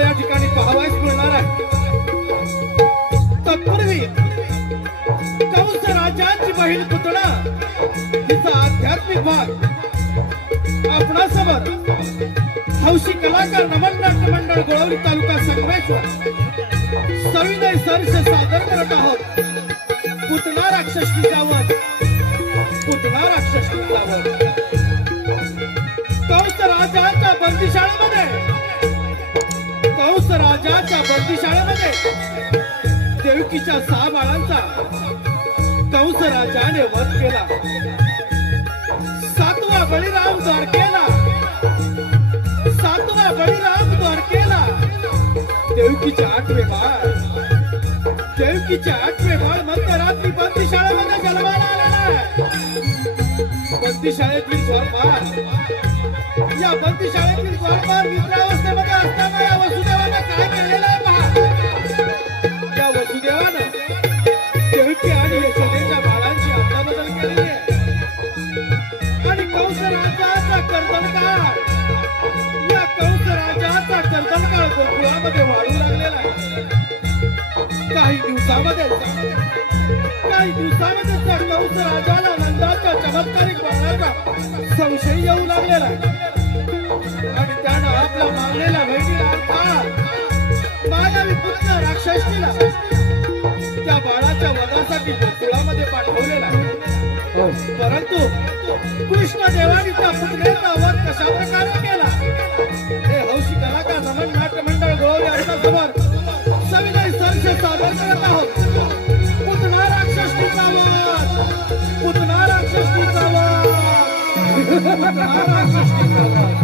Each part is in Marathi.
या ठिकाणी पाहावयास मिळणार आहे। तत्पूर्वी कंस राजाची बहीण पुतळा तिचा आध्यात्मिक भाग आपणासमोर हौशी कलाकार नमन नाट्य मंडळ गोळवली तालुका संगमेश्वर सविनय सर्ष सादर करत आहोत। पुतना राक्षसनीचा वध, पुतना राक्षसनीचा वध। कंस राजाच्या बंदिशाळेमध्ये, कंस राजाच्या बंदिशाळेमध्ये देवकीच्या 6 बाळांचा कंस राजाने वध केला। 7वा बळीराम द्वारकेला, 7वा बळीराम द्वारकेला देवकीचे 8वे बाळ, देवकीचे 8वे बाळ मध्यरात्री बंदिशाळेमध्ये जन्माला आलेला आहे। बंदिशाळेतील द्वारपाल, या बंदिशाळेतील द्वारपाल निद्रावस्थेमध्ये असताना या वसुदेवाने काय केलेलं आहे पहा। या वसुदेवानं देवकी आणि यशोदेच्या बाळांची अदलाबदल केलेली आहे आणि कंस राजाचा कर्दनकाळ, या कंस राजाचा कर्दनकाळ गोकुळामध्ये वाढू लागलेला आहे। काही दिवसामध्ये त्या कंस राजाला नंदाच्या चमत्कारिक बाळाचा संशय येऊ लागलेला आहे आणि त्यानं आपल्या मागलेल्या बहिणीला अर्थात मायावी पुत्र राक्षसनीला त्या बाळाच्या वधासाठी गोकुळामध्ये पाठवलेला आहे। परंतु कृष्ण देवानी त्या पुतळेचा वध कशा प्रकारे केला हे हौशी कलाकार नमन नाट्य मंडळ गोळवली यांच्या समोर सविनय सर्ष सादर करत आहोत। पुतना राक्षसनीचा वध, पुतना राक्षसनीचा वध, पुतना राक्षसनीचा वध।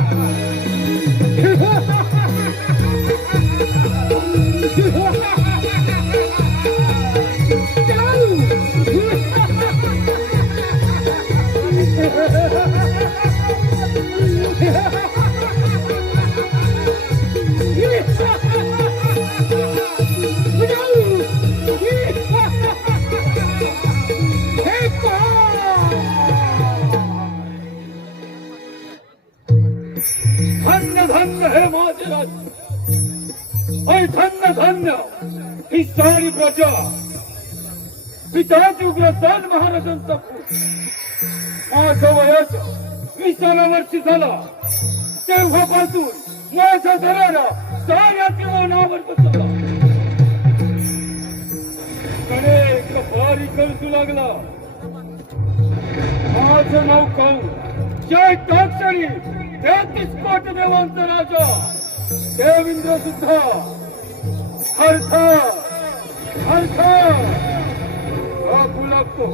धन्य धन्य हे माझे राज्य, धन्य धन्य ही सारी प्रजा पित्याची उग्रसेन महाराजांचा पूत। माझं वयाच 20 वर्षी झाला तेव्हापासून माझ्या घराला साऱ्या जीवनावर बसवला। अनेक भारी कळसू लागला। माझं नाव काऊ जय दाक्षिणी 33 कोटी देवांचा राजा देवेंद्र सुद्धा हरथा हरथा लागतो।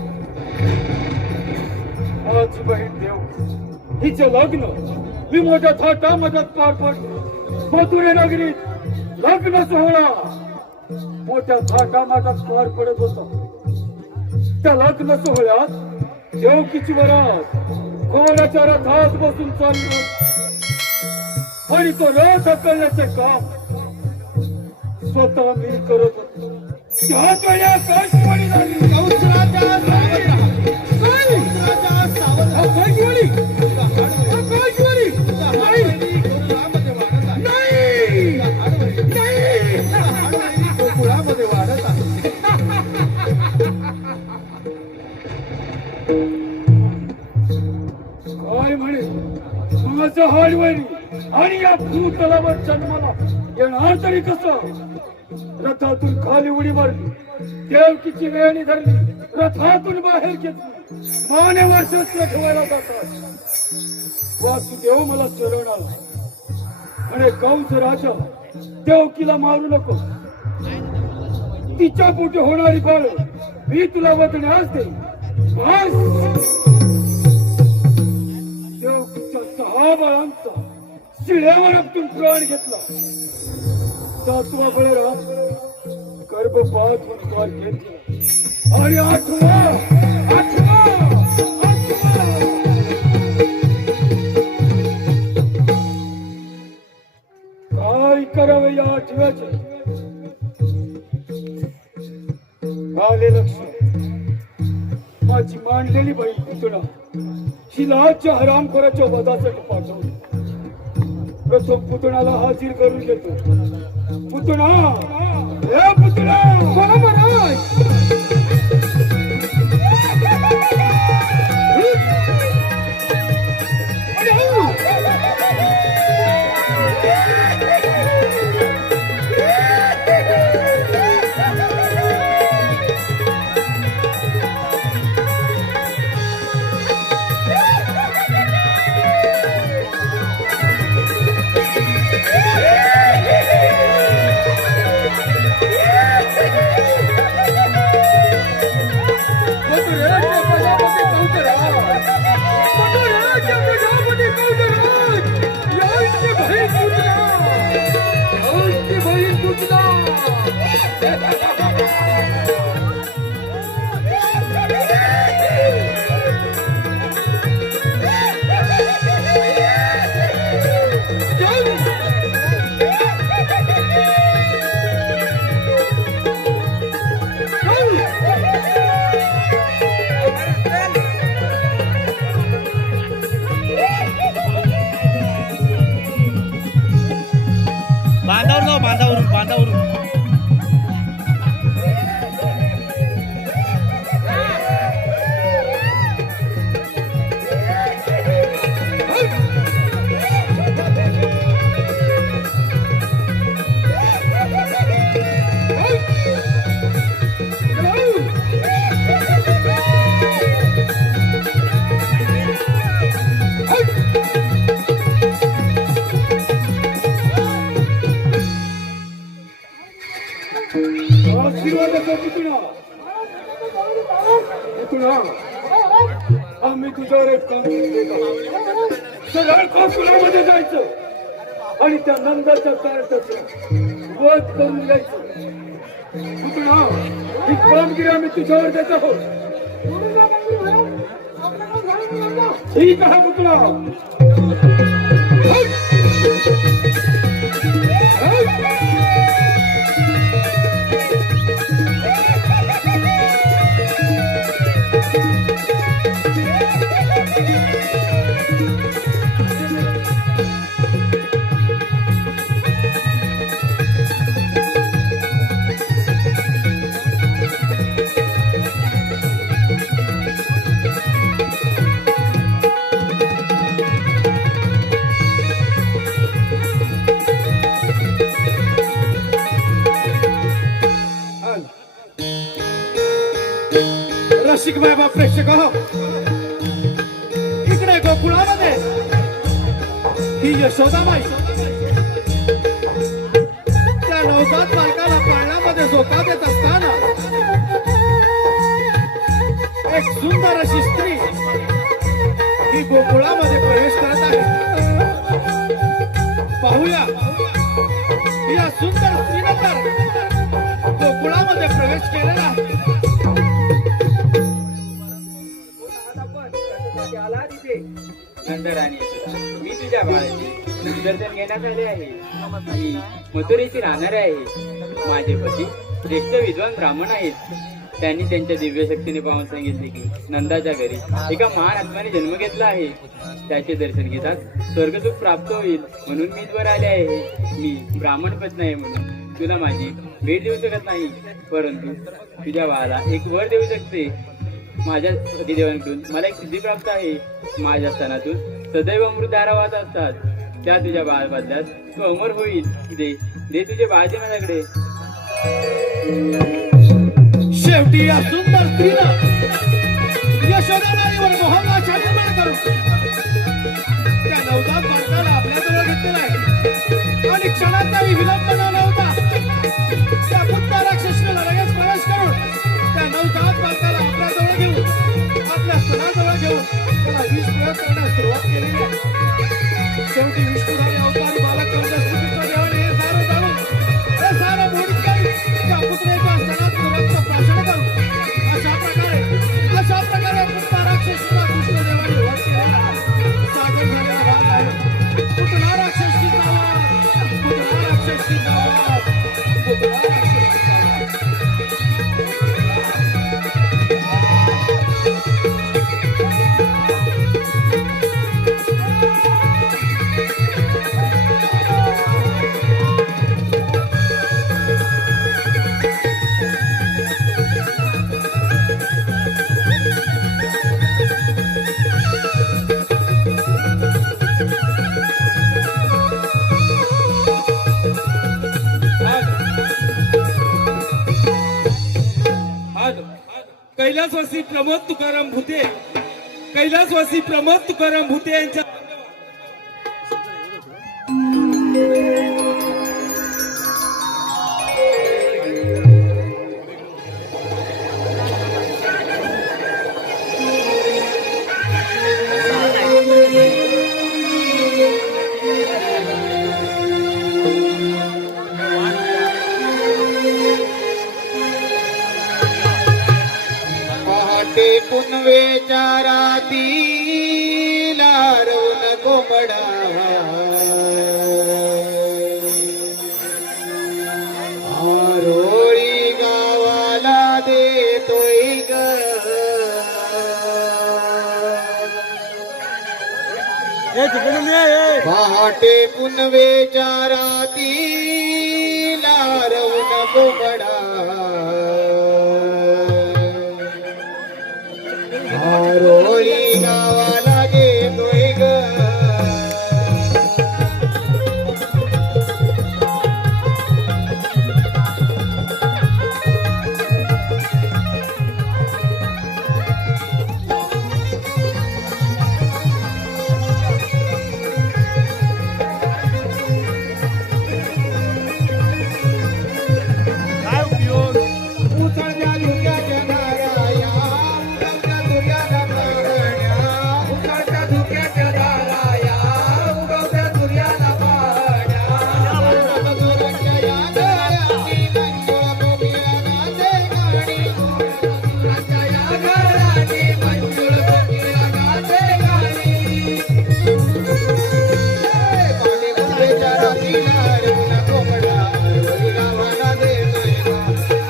माझी बहीण देव हिचे लग्न मी मोठ्या थाटामध्ये पार पडतो। मथुरे नगरीत लग्न सोहळा मोठ्या थाटामाटात पार पडत होता। त्या लग्न सोहळ्यात देवकीची वरात घोड्याच्या रथात बसून चाललो आणि तो रथ हकलण्याचे काम स्वतः मी करत होतो। त्याच वेळी आकाशवाणी झाली, कंस राजा सावध राहा, कंस राजा सावध राहा। आकाशवाणी, आकाशवाणी गोकुळामध्ये वाढत आहे, नाही नाही गोकुळामध्ये वाढत आहे। काय म्हणे माझं हाडवणी आणि या भूतलावर जन्माला येणार तरी कसं। रथातून खाली उडी मारली, देवकीची वेणी धरली, रथातून बाहेर घेतली, मानेवर शस्त्र ठेवायला जातात। वासुदेव मला शरण आला आणि कंस राजा देवकीला मारू नको, तिच्या पोटी होणारी बाळ मी तुला वधण्यास देईन। देवकीच्या 6 बाळांचा शिळ्यावर आपटून प्राण घेतला। 7वा बळीराम गर्भपात होऊन पार घेतला आणि 8वा काय करावे या 8व्याचे आले लक्ष। माझी मांडलेली बाई पुतळा हिला हरामखोराच्या वधासाठी पाठवली। प्रथम पुतणाला हाजीर करून घेतो. पुतणा, हे पुतणा, बोला महाराज. बांधावर जाऊ, बांधावरून आशीर्वादाचा पुतणा. पुतणा, आम्ही तुझ्यावर एक काम केलं. सरळ कोसुलामध्ये जायचं आणि त्या नंदाच्या कार्याचं वध करून द्यायचं. पुतणा, ही कामगिरी आम्ही तुझ्यावर देत आहोत. ठीक आहे पुतणा. रसिक बाबा प्रेक्षक हो, इकडे गोकुळामध्ये ही यशोदाबाई त्या नवजात बालकाला पाळण्यामध्ये झोका देत असताना एक सुंदर अशी स्त्री ही गोकुळामध्ये प्रवेश करत आहे. पाहूया या सुंदर स्त्रीनं तर गोकुळामध्ये प्रवेश केलेला आहे. नंदराणी, मी तुझ्या बाळाची दर्शन घेण्यात आले आहे. मी मथुरेची राहणारे आहे. माझे पती ज्येष्ठ विद्वान ब्राह्मण आहेत. त्यांनी त्यांच्या दिव्य शक्तीने पाहून सांगितले की नंदाच्या घरी एका महान आत्म्याने जन्म घेतला आहे. त्याचे दर्शन घेतात स्वर्गसुख प्राप्त होईल म्हणून मी वर आले आहे. मी ब्राह्मण पत्नी आहे म्हणून तुला माझी भेट देऊ शकत नाही, परंतु तुझ्या बाळाला एक वर देऊ शकते. माझ्या पतिदेवांकडून मला एक सिद्धी प्राप्त आहे. माझ्या स्तनातून सदैव अमृतधारा वाहत असतात. त्या तुझ्या बाळ बदल्यात तू अमर होईल. दे दे तुझे बाळ दे माझ्याकडे. शेवटी या सुंदर स्त्रीनं यशोदाबाईवर मोहाचा निर्माण करून त्या नवजात बालकाला आपल्याजवळ घेतलेला आहे आणि क्षणाचाही विलंब न लावता त्या कुत्ता राक्षसीला लगेच प्रवेश करून त्या नवजात बालकाला आपल्याजवळ घेऊन आपल्या स्तनाजवळ घेऊन त्याला विष प्रयोग करण्यास सुरुवात केलेली आहे. शेवटी विष्णुधारी अवतारी बालक करण्यास कृतीचं देवाने हे सारं जाणून हे सारं मोडीत काढून त्या पुतळ्याच्या स्तनात रक्त प्राशन करून अशा प्रकारे पुत्ता राक्षसीला कृष्णदेवाने वध केलेला आहे. सागर झालेला भाग आहे. पुतळा राक्षसी जावा, पुतळा राक्षसी जावा, पुतळा राक्षसी जावा. कैलासवासी प्रमोद तुकाराम भुते यांच्या पहाटे पुनवेच्या राती लारवून कोंबडा आरोळी गावाला देतोय ग पहाटे पुनवेच्या राती लारवून कोंबडा आरोळी गावाला देतोय ग काय उपयोग उचलत्या धुक्याच्या धाराया उगवत्या सूर्याला पाहण्या उचलत्या धुक्याच्या धाराया उगवत्या सूर्याला पाहण्या मधुराच्या या गळ्याची मंजुळा कोकिळा गाते गाणी मधुराच्या या गळ्याची मंजुळा कोकिळा गाते गाणी पाणी गुंबेच्या रातीला रवून कोंबडा आरोळी गावाला देतोय ग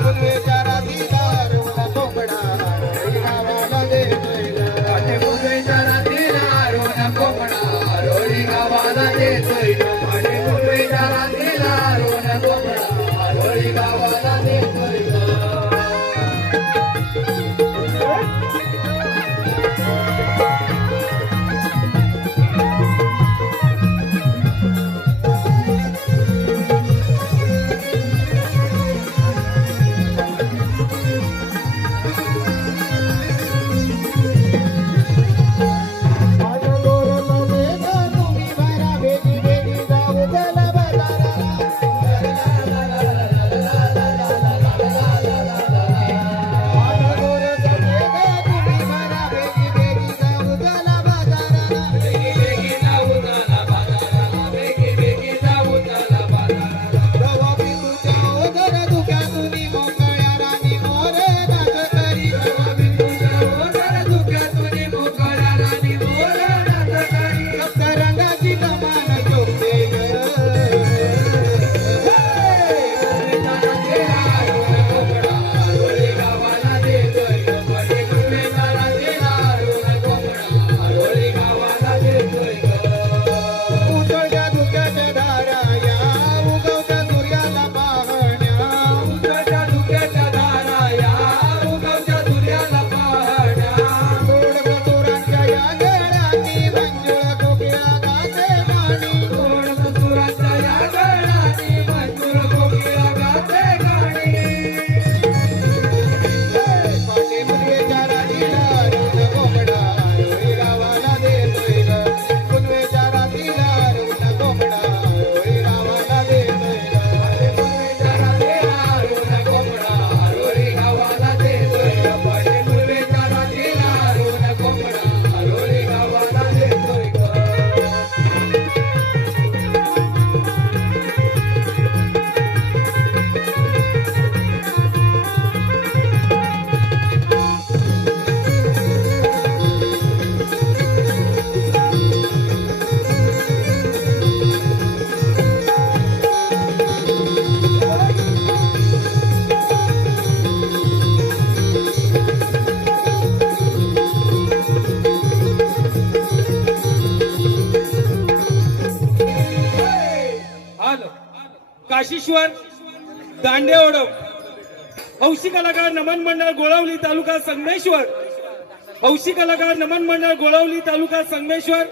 पुनवेच्या रातीला रवून कोंबडा आरोळी गावाला देतोय ग पाणी गुंबेच्या रातीला रवून कोंबडा आरोळी गावाला देतोय ग पाणी गुंबेच्या रातीला रवून कोंबडा आरोळी गावाला देतोय ग तुम्ही भरा बेटी बेटी जाऊ चला रंगाची कमान चोपते उचलत्या धुक्याच्या धाराया उगवत्या सूर्याला पाहण्या उचलत्या धुक्याच्या धाराया उगवत्या सूर्याला पाहण्या गोड मथुराच्या या गळ्याची मंजुळा कोकिळा गाते गाणी गोड मथुराच्या या गळ्याची मंजुळा कोकिळा गाते गाणी पाटे मुलगेच्या रातीला रवून कोंबडा आरोळी गावाला देतोय ग पुनवेच्या रातीला रवून कोंबडा आरोळी गावाला देतोय ग पाटे मुलगेच्या रातीला रवून कोंबडा आरोळी गावाला देतोय ग पाटे मुलगेच्या रातीला रवून कोंबडा आरोळी गावाला देतोय ग आलं काशीश्वर दांडे ओढव हौशी कलाकार नमन मंडळ गोळवली तालुका संगमेश्वर हौशी कलाकार नमन मंडळ गोळवली तालुका संगमेश्वर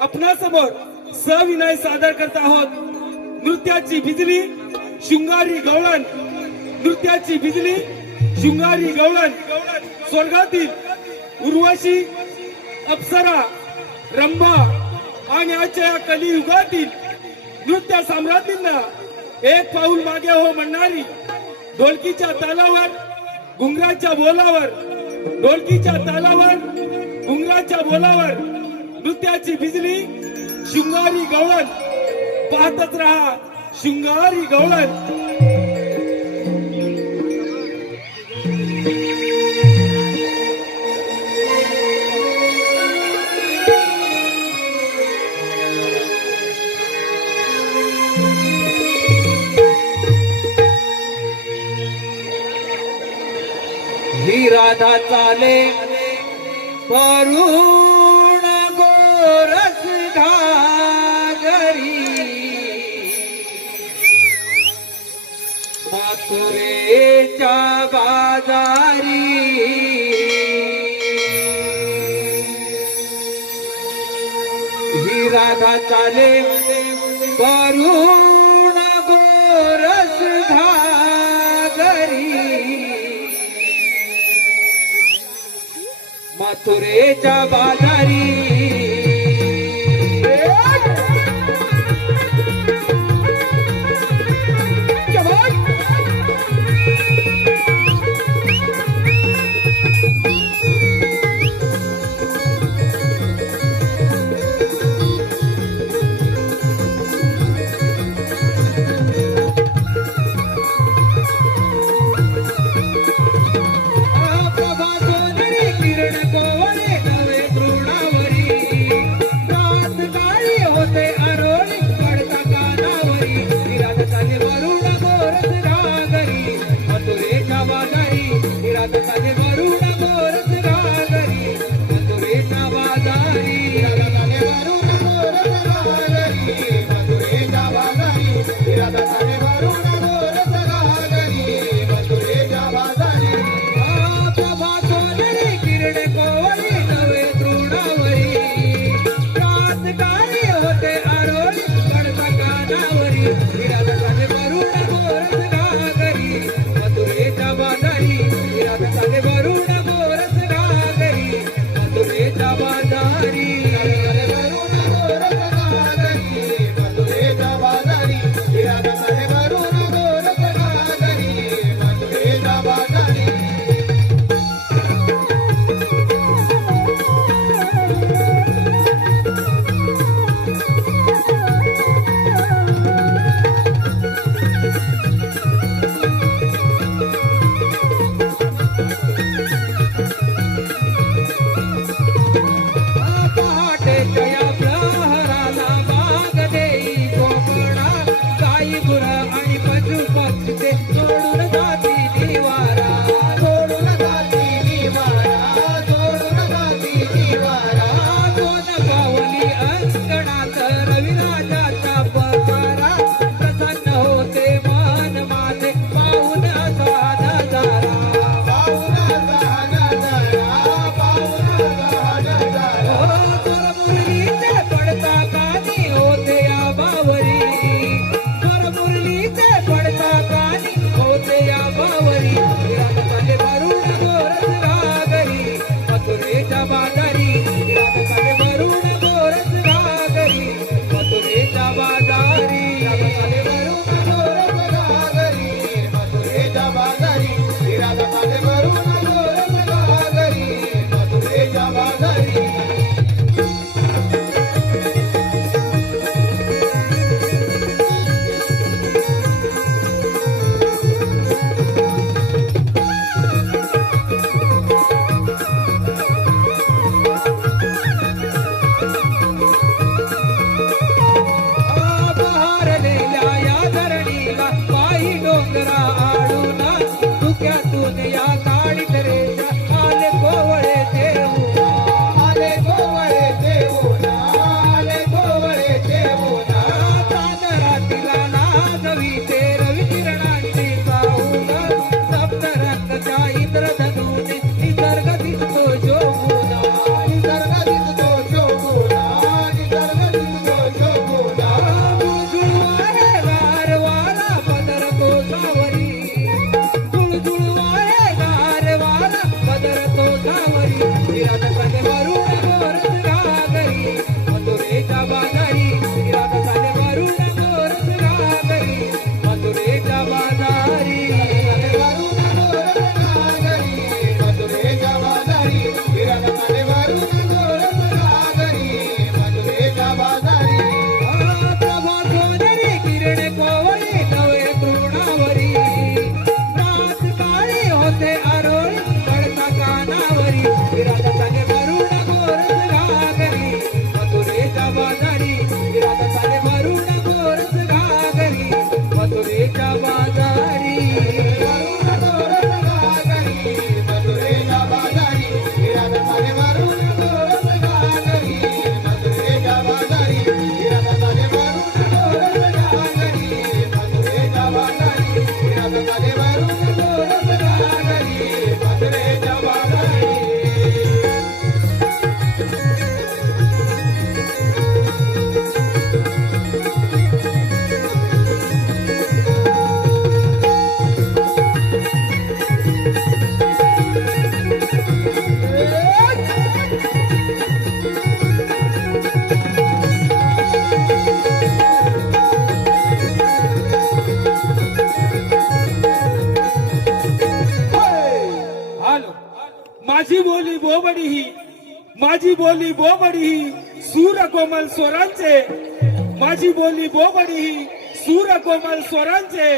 आपणासमोर सविनय सादर करत आहोत नृत्याची बिजली शृंगारी गवळण नृत्याची बिजली शृंगारी गवळण, स्वर्गातील उर्वशी, अप्सरा, रंभा आणि आजच्या या कलियुगातील नृत्य सम्राज्ञींना एक पाऊल मागे हो म्हणणारी, ढोलकीच्या तालावर घुंगराच्या बोलावर, ढोलकीच्या तालावर घुंगराच्या बोलावर नृत्याची बिजली शृंगारी गवळण. पाहतच राहा शृंगारी गवळण. ही राधा चाले करुण गोरस घागरी, मथुरेच्या बाजारी. ही राधा चाले करुण गोरस घागरी, मथुरेच्या बाजारी. किरण कोवळे नवे तृणावरी, माझी बोली बोबडी ही, माझी बोली बोबडी ही सूर कोमल स्वरांचे, माझी बोली बोबडी ही सूर कोमल स्वरांचे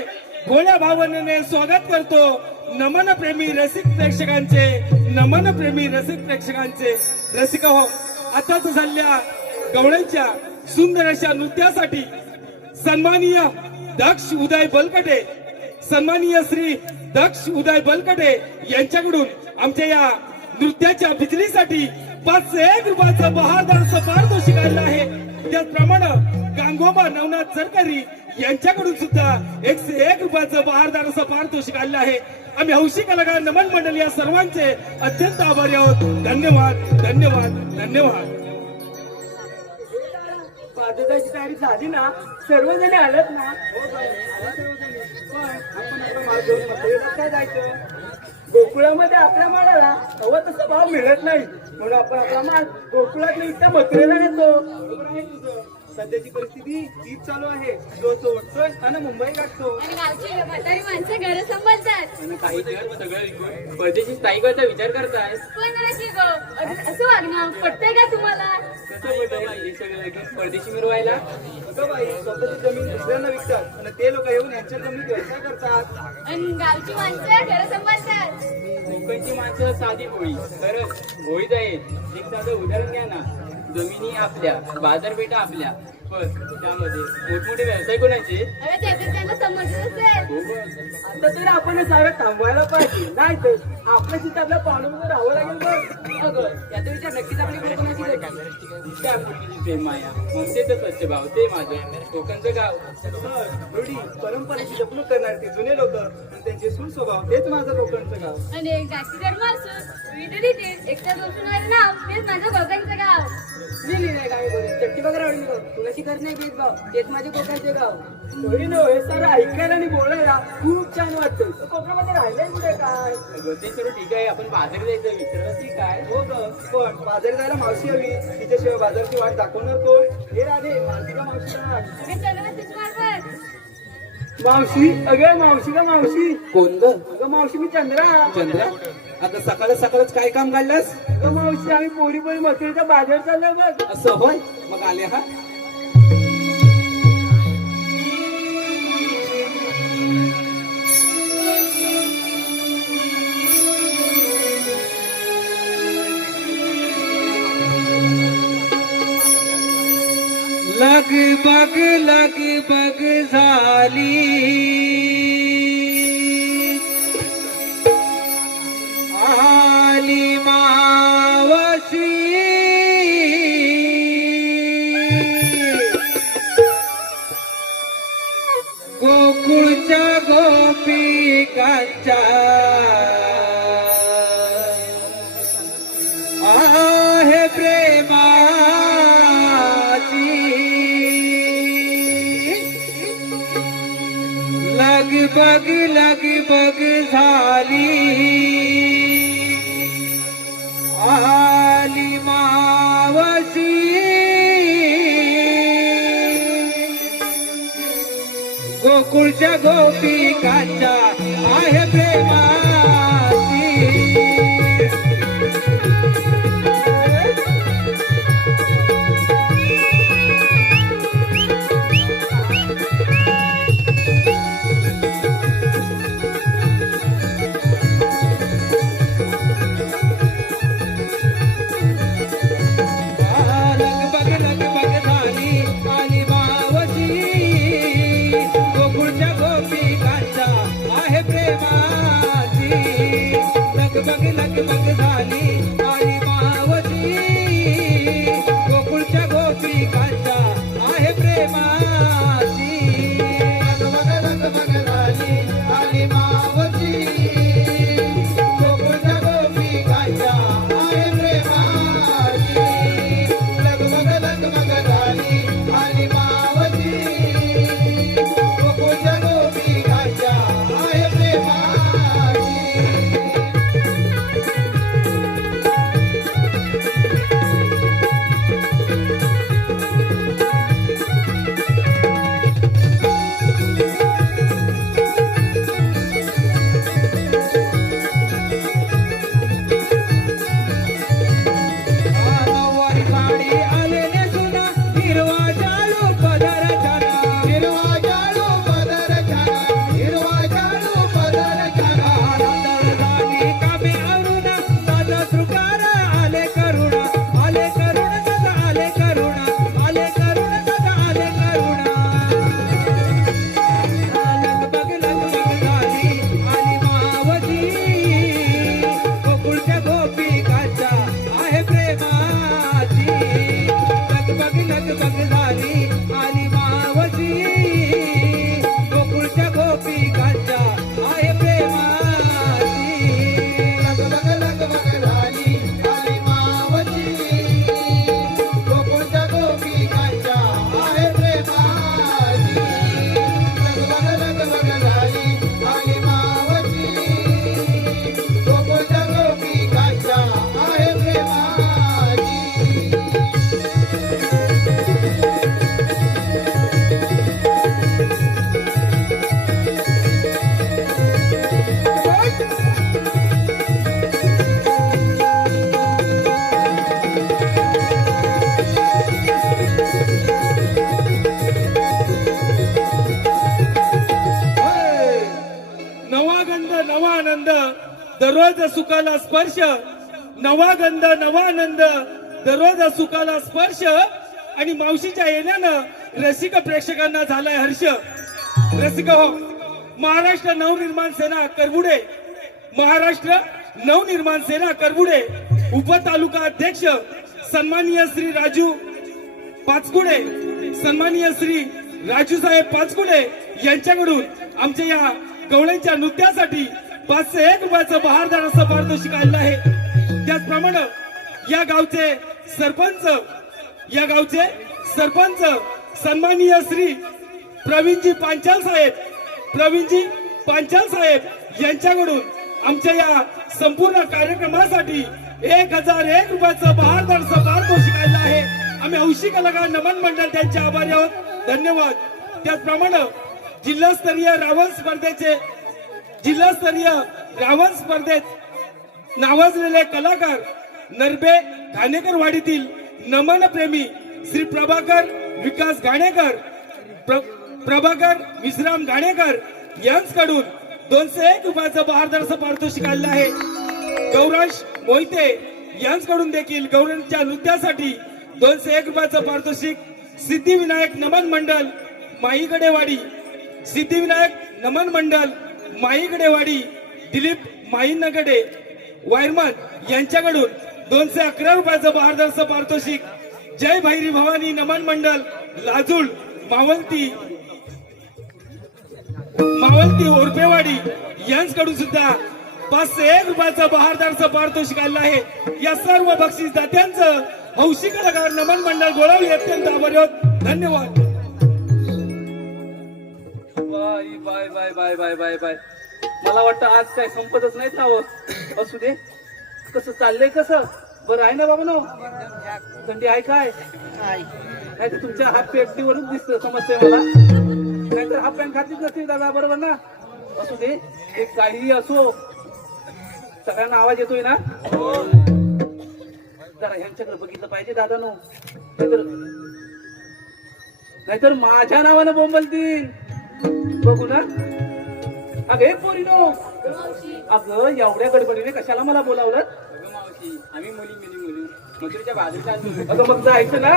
भोळ्या भावनेने स्वागत करतो. नमन प्रेमी रसिक प्रेक्षकांचे, नमन प्रेमी रसिक प्रेक्षकांचे. रसिका हो, आताच झालेल्या गवळ्यांच्या सुंदर अशा नृत्यासाठी सन्माननीय दक्ष उदय बलकटे, सन्माननीय श्री दक्ष उदय बलकटे यांच्याकडून आमच्या या नृत्याच्या बिजलीसाठी 501 रुपयाचं बहादर पारितोषिक आलेलं आहे. त्याचप्रमाणे गांगोबा नवनाथ सरकारी यांच्याकडून सुद्धा 101 रुपयाचं बहारदार असं पारितोषिक आलेलं आहे. आम्ही हौशी कलाकार नमन मंडळ या सर्वांचे अत्यंत आभारी आहोत. धन्यवाद, धन्यवाद, धन्यवाद. बाजाराची तयारी झाली ना? सर्वजण आलेत ना? पण आपण आपला माल घेऊन मथुरेला काय जायचं? गोकुळामध्ये आपल्या मालाला हवा तसा भाव मिळत नाही, म्हणून आपण आपला माल गोकुळात इथं मथुरेला नेतो. बरोबर आहे तुझं. सध्याची परिस्थिती तीच चालू आहे. जो तो उठतोय आणि मुंबई गाठतो. आणि गावची म्हातारी माणसं घर सांभाळतात. आणि काही दिवस सगळं विकून परदेशी स्थायिक व्हायचा विचार करताय. पण नशी गो, असं वागणं पटतंय का तुम्हाला? कसं पटेल हे सगळं विकून परदेशी मिरवायला? अगं बाई, स्वतःची जमीन दुसऱ्यांना विकतात आणि ते लोक येऊन यांच्या जमीन व्यवसाय करतात. आणि गावची माणसं घर सांभाळतात. कोकणची माणसं साधी भोळी, खरंच भोळीच आहेत. एक साधं उदाहरण घ्या ना. जमिनी आपल्या, बाजारपेठा आपल्या, पण त्यामध्ये मोठमोठे व्यवसाय कोणाचे? अरे त्याचं त्यांना समजलं असेल. हो बघ. आता तर आपण हे सारं थांबवायला पाहिजे, नाही तर आपल्या तिथे आपल्या पावलामध्ये राहावं लागेल. बघ अगं, याचा विचार नक्कीच आपली कोकणाची करते. त्या मुलगीची प्रेम माया, ममतेचं स्वच्छ भाव, ते माझं कोकणचं गाव. रूढी परंपरेची जपणूक करणारे ते जुने लोक आणि त्यांचे सुस्वभाव, हेच माझं कोकणचं गाव. आणि जाती धर्म असून विविध रीती एकटा दोषणारे नाव, तेच माझं कोकणचं गाव. लिहिली नाही काय बोले चट्टी बघा रावडी तुला करत नाही भेदभाव, तेच माझे कोकणचे गाव. थोडी न हे सारं ऐकायला आणि बोलायला खूप छान वाटतं. कोकणामध्ये राहिलंय कुठे काय? अगं, ते सर्व ठीक आहे, आपण बाजारात जायचं विसरलं की काय? हो ग, पण बाजारी जायला मावशी हवी. तिच्याशिवाय बाजारची वाट दाखवणार कोण? हे राधे, मानसिका मावशीला. अरे चला तेच मार्फत. मावशी, अगं मावशी का मावशी? कोण ग? अगं मावशी, मी चंद्रा. चंद्रा, अगं सकाळ सकाळच काय काम काढलंस? अगं मावशी, आम्ही पोरी पोरी मथुरेचा बाजार चाललो बघ. असं होय, मग आले हा. लगबग झाली, आली मावशी, गोकुळच्या गोपिकांच्या आहे प्रेमाची, लगबग झाली, आली मावशी, गोकुळच्या गोपिकांच्या आहे प्रेमाची. लगबग झाली, आली मावशी, गोकुळच्या गोपिकांच्या आहे प्रेमाची. गंध नवा आनंद दररोज सुखाला स्पर्श, नवा गंध नवा आनंद दररोज सुखाला स्पर्श. आणि मावशीच्या येण्यानं रसिक प्रेक्षकांना झालाय हर्ष. रसिक हो, महाराष्ट्र नवनिर्माण सेना करबुडे, महाराष्ट्र नवनिर्माण सेना करबुडे उपतालुका अध्यक्ष सन्माननीय श्री राजू पाचकुडे, सन्माननीय श्री राजू साहेब पाचकुडे यांच्याकडून आमच्या या गवळ्यांच्या नृत्यासाठी 501 रुपयाचं बहारदार असं पारितोषिक आलेलं आहे. त्याचप्रमाणे या गावचे सरपंच सन्माननीय श्री प्रवीणजी पांचाल साहेब यांच्याकडून आमच्या या संपूर्ण कार्यक्रमासाठी 1001 रुपयाचं बहारदार असं पारितोषिक आलेलं आहे. आम्ही हौशी कलाकार नमन मंडळ त्यांचे आभारी आहोत. धन्यवाद. त्याचप्रमाणे जिल्हास्तरीय रावण स्पर्धेत नावाजलेले कलाकार नरबे घाणेकर वाडीतील नमन प्रेमी श्री प्रभाकर विकास घाणेकर, प्रभाकर विश्राम घाणेकर यांच्याकडून 201 रुपयाचं बहारदार असं पारितोषिक आलेलं आहे. गौरांश मोहिते यांच्याकडून देखील गौरांच्या नृत्यासाठी 201 रुपयाचं पारितोषिक. सिद्धिविनायक नमन मंडळ माईगडेवाडी दिलीप माईनगडे वायरमन यांच्याकडून 211 रुपयाचं बहारदार असं पारितोषिक. जय भैरी भवानी नमन मंडळ लाजूळ मावलती ओरपेवाडी यांच्याकडून सुद्धा 501 रुपयाचं बहारदार असं पारितोषिक आलेलं आहे. या सर्व बक्षीस दात्यांचं हौशी कलाकार नमन मंडळ गोळावली अत्यंत आभारी आहोत. धन्यवाद. Bye bye bye bye bye bye. मला वाटतं आज काय संपतच नाहीत ना हो. असू दे. कसं चाललंय कसं बरं आहे ना बाबा नो? थंडी आहे काय? नाही तर तुमच्या हात पेटीवरून दिसत समजतंय मला. नाहीतर हाफ पॅन्ट घातलीच नसतील दादा, बरोबर ना? असू दे. ते काहीही असो, सगळ्यांना आवाज येतोय ना? जरा ह्यांच्याकडे बघितलं पाहिजे दादा नो. नाहीतर माझ्या नावानं बोंबलतील. बघू ना. अगं हे पोरीनो, अगं एवढ्या गडबडीने कशाला मला बोलावलं? मावशी, आम्ही मुली मथुरेच्या बाजूला अगं मग जायचं ना.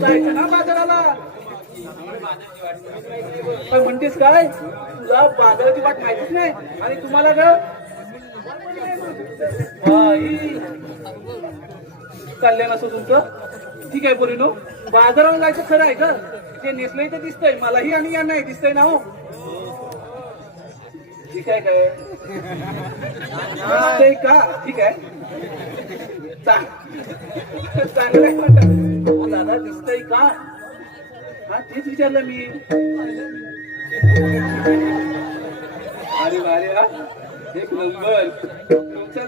जायचं ना बाजाराला. पण म्हणतेस काय? तुला बाजाराची वाट माहितीच नाही आणि तुम्हाला ग कल्याण असं तुमचं. ठीक आहे पोरीनो, बाजाराला जायचं खरं आहे का? जे नेसलंय ते दिसतंय मलाही आणि यांनाही दिसतंय ना हो. ठीक आहे काय? दिसतंय का? ठीक आहे. चांगलं आहे वाटत. दादा दिसतंय का? हा तेच विचारलं मी. अरे वा, एक नंबर. तुमच्या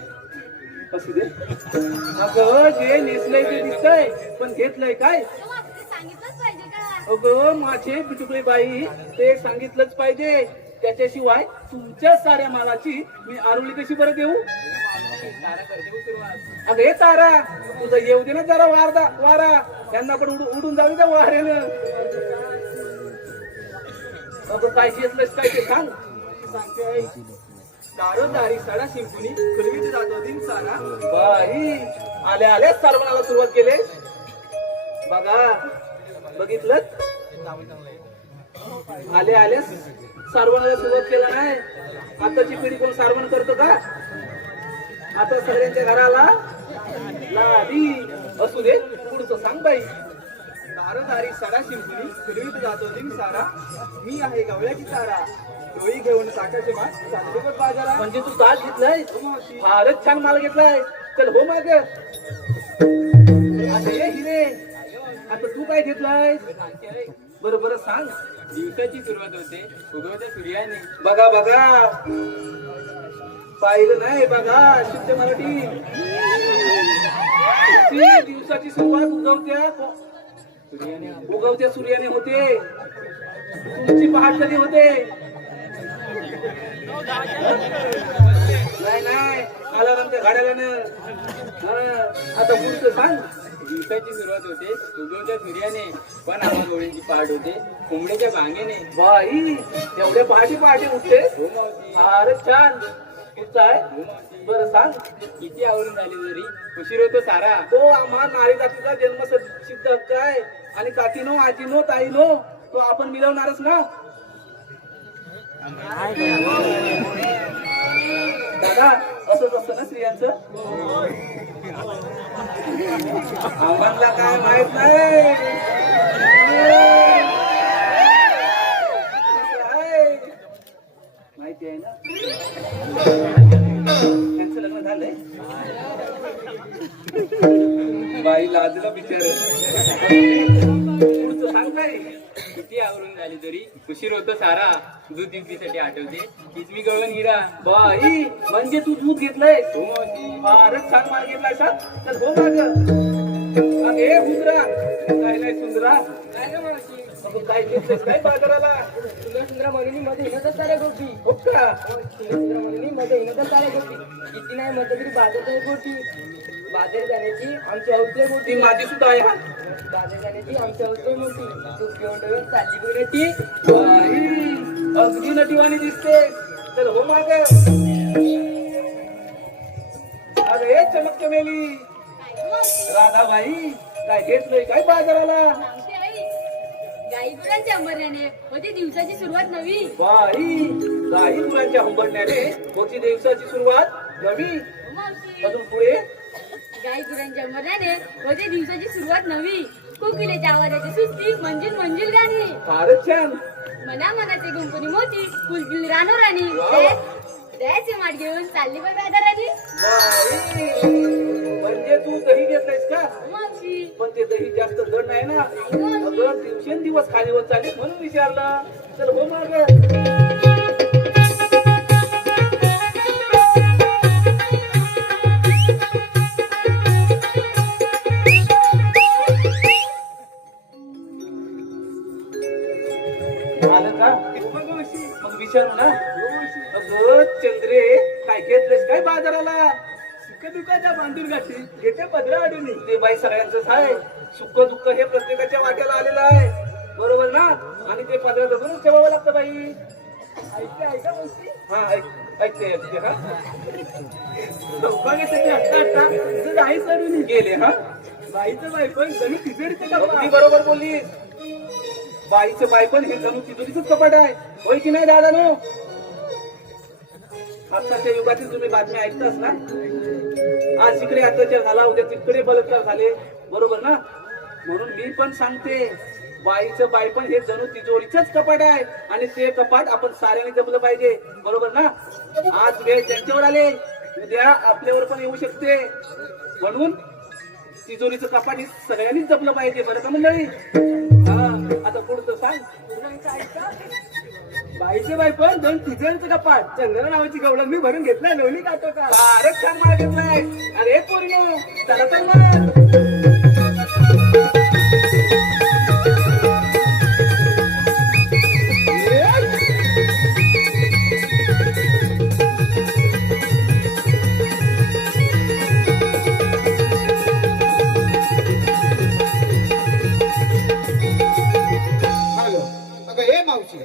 असू दे. अगं जे नेसलंय ते दिसतंय पण घेतलंय काय? सांगितलंच पाहिजे का? अगं माझे पिटुकली बाई, ते सांगितलंच पाहिजे. त्याच्याशिवाय तुमच्या साऱ्या मालाची मी आरुली कशी बरं देऊ? अगं हे तारा, तुझं येऊ दे ना जरा वारा. यांना पण उडून जाऊ द्या वाऱ्यानं. अगं काय घेतलंस काय ते सांग. सांगते आई. दारोदारी साडा शिंपुनी खुलवीत जातो दिन सारा. बाई आल्या सर्वांना सुरुवात केले. बघा बघितलं, आल्या सारवणाला सुरुवात केला नाही. आताची पिढी कोण सारवण करतो का? आता सगळ्यांच्या घराला लादी. असू दे, पुढचं सांग बाई. दारोदारी साडा शिंपुनी फिरवीत जातो दिन सारा. मी आहे गवळ्याची तारा, डोळी घेऊन टाकायचे बाजारा. म्हणजे तू तास घेतलाय? फारच छान माल घेतलाय. चल हो माग. हिरे, आता तू काय घेतलाय? बरोबर सांग. दिवसाची सुरुवात होते उगवत्या सूर्याने. बघा पाहिलं नाही? बघा शुद्ध मराठी. दिवसाची सुरुवात उगवत्या सूर्याने होते. तुमची पहाट कधी होते? नाही अलारामच्या घड्याळानं. आता पुढचं सांग. दिवसाची सुरुवात होते उगवत्या सूर्याने, पण आम्हा गवळींची पहाट होते कोंबड्याच्या भांगेने. बाई एवढ्या पहाटे पहाटे उठते. हो मावशी. फारच छान. कुठचा आहे हो मावशी. बरं सांग. किती आवरून झाली जरी उशीर होतो सारा. तो आम्हा नारी जातीचा जन्म सिद्ध हक्क आहे आणि काकीनो आजीनो ताईनो तो आपण मिळवणारच ना. दादा असंच असतं ना स्त्रियांचं. आम्हाला काय माहित नाही. कसं आहे? माहिती आहे ना. त्यांचं लग्न झालंय. बाई लाजलं बिचार. पुढचं सांग काय. किती आवरून झाली तरी उशीर होतो सारा. दूध दिवशीसाठी आठवते हीच मी गवळण हिरा. बाई म्हणजे तू दूध घेतलंय. हो मावशी. फारच छान माल घेतलाय सा. तर हो माग हे सुंदरा काय नाही सुंदरा काय घेतलंय काय बाजाराला. सुंदरा म्हणून मध्ये हिनतच साऱ्या गोष्टी. हो का. सुंदरा म्हणून मध्ये हिनतच साऱ्या गोष्टी. किती नाही म्हटलं तरी बाजारात आहे गोष्टी. बाजार जाण्याची आमची हौसले ती मोठी. माझी सुद्धा आहे हा. बाजार जाण्याची आमची हौसले मोठी. तू घेऊन ठेवून चालली बघ ती. बाई अगदी नटीवाणी दिसते. तर हो माग अरे चमक चमेली राधाबाई काय घेतलंय काय बाजाराला. आमची आई गाई गुरांच्या अंबरण्याने होती दिवसाची सुरुवात नवी. बाई गाई गुरांच्या हंबरण्याने होती दिवसाची सुरुवात नवी. हो मावशी. अजून पुढे गाई गुरांच्या अंबरण्याने होती दिवसाची सुरुवात नवी. कोकिलेच्या आवाजाची सुस्ती मंजिल मंजिल गाणी. फारच छान. मना मनाचे गुंफणी मोती फुलकिल रानोराणी. द्यायचे माठ घेऊन चालली बघ बाजाराली. बाई म्हणजे तू दही घेतलायस का. मावशी. पण ते दही जास्त जड नाही ना. अगं दिवसेंदिवस खाली होत चालले म्हणून विचारलं. तर हो माग आलं का. मग विचारू ना. अगं चंद्रे काय घेतलंस काय बाजाराला. सुख दुःखाच्या बांधून गाठी घेते पदरा अडून. ते बाई सगळ्यांचंच आहे. सुख दुःख हे प्रत्येकाच्या वाट्याला आलेलं आहे. बरोबर ना. आणि ते पदरा धरूनच ठेवावं लागतं बाई. ऐका मावशी. हा ऐकते हा. सौभाग्यासाठी हट्टा तुझं गाई सरून गेले हा. बाईचं बायकोन जणू तिजोरीचं अगदी कपडा. बरोबर बोललीस. बाईचं बायपण हे जणू तिजोरीचंच कपाट आहे. होय की नाही दादा नो. आताच्या युगातील तुम्ही बातम्या ऐकताच ना. आज इकडे अत्याचार झाला उद्या तिकडे बलात्कार झाले. बरोबर ना. म्हणून मी पण सांगते बाईचं बायपण हे जणू तिजोरीचंच कपाट आहे आणि ते कपाट आपण साऱ्याने जपलं पाहिजे. बरोबर ना. आज वेळ त्यांच्यावर आले उद्या आपल्यावर पण येऊ शकते. म्हणून तिजोरीचं कपाट हे सगळ्यांनीच जपलं पाहिजे. बरं का मंडळी. हा आता पुढचं सांग. बाईचं बायकोन दोन तिजोरीचं कपाट चंद्र नावाची गवळण मी भरून घेतलाय. लोणी खातो का. फारच छान माल घेतलाय. अरे पोरगे चला तर मग. अगं हे मावशी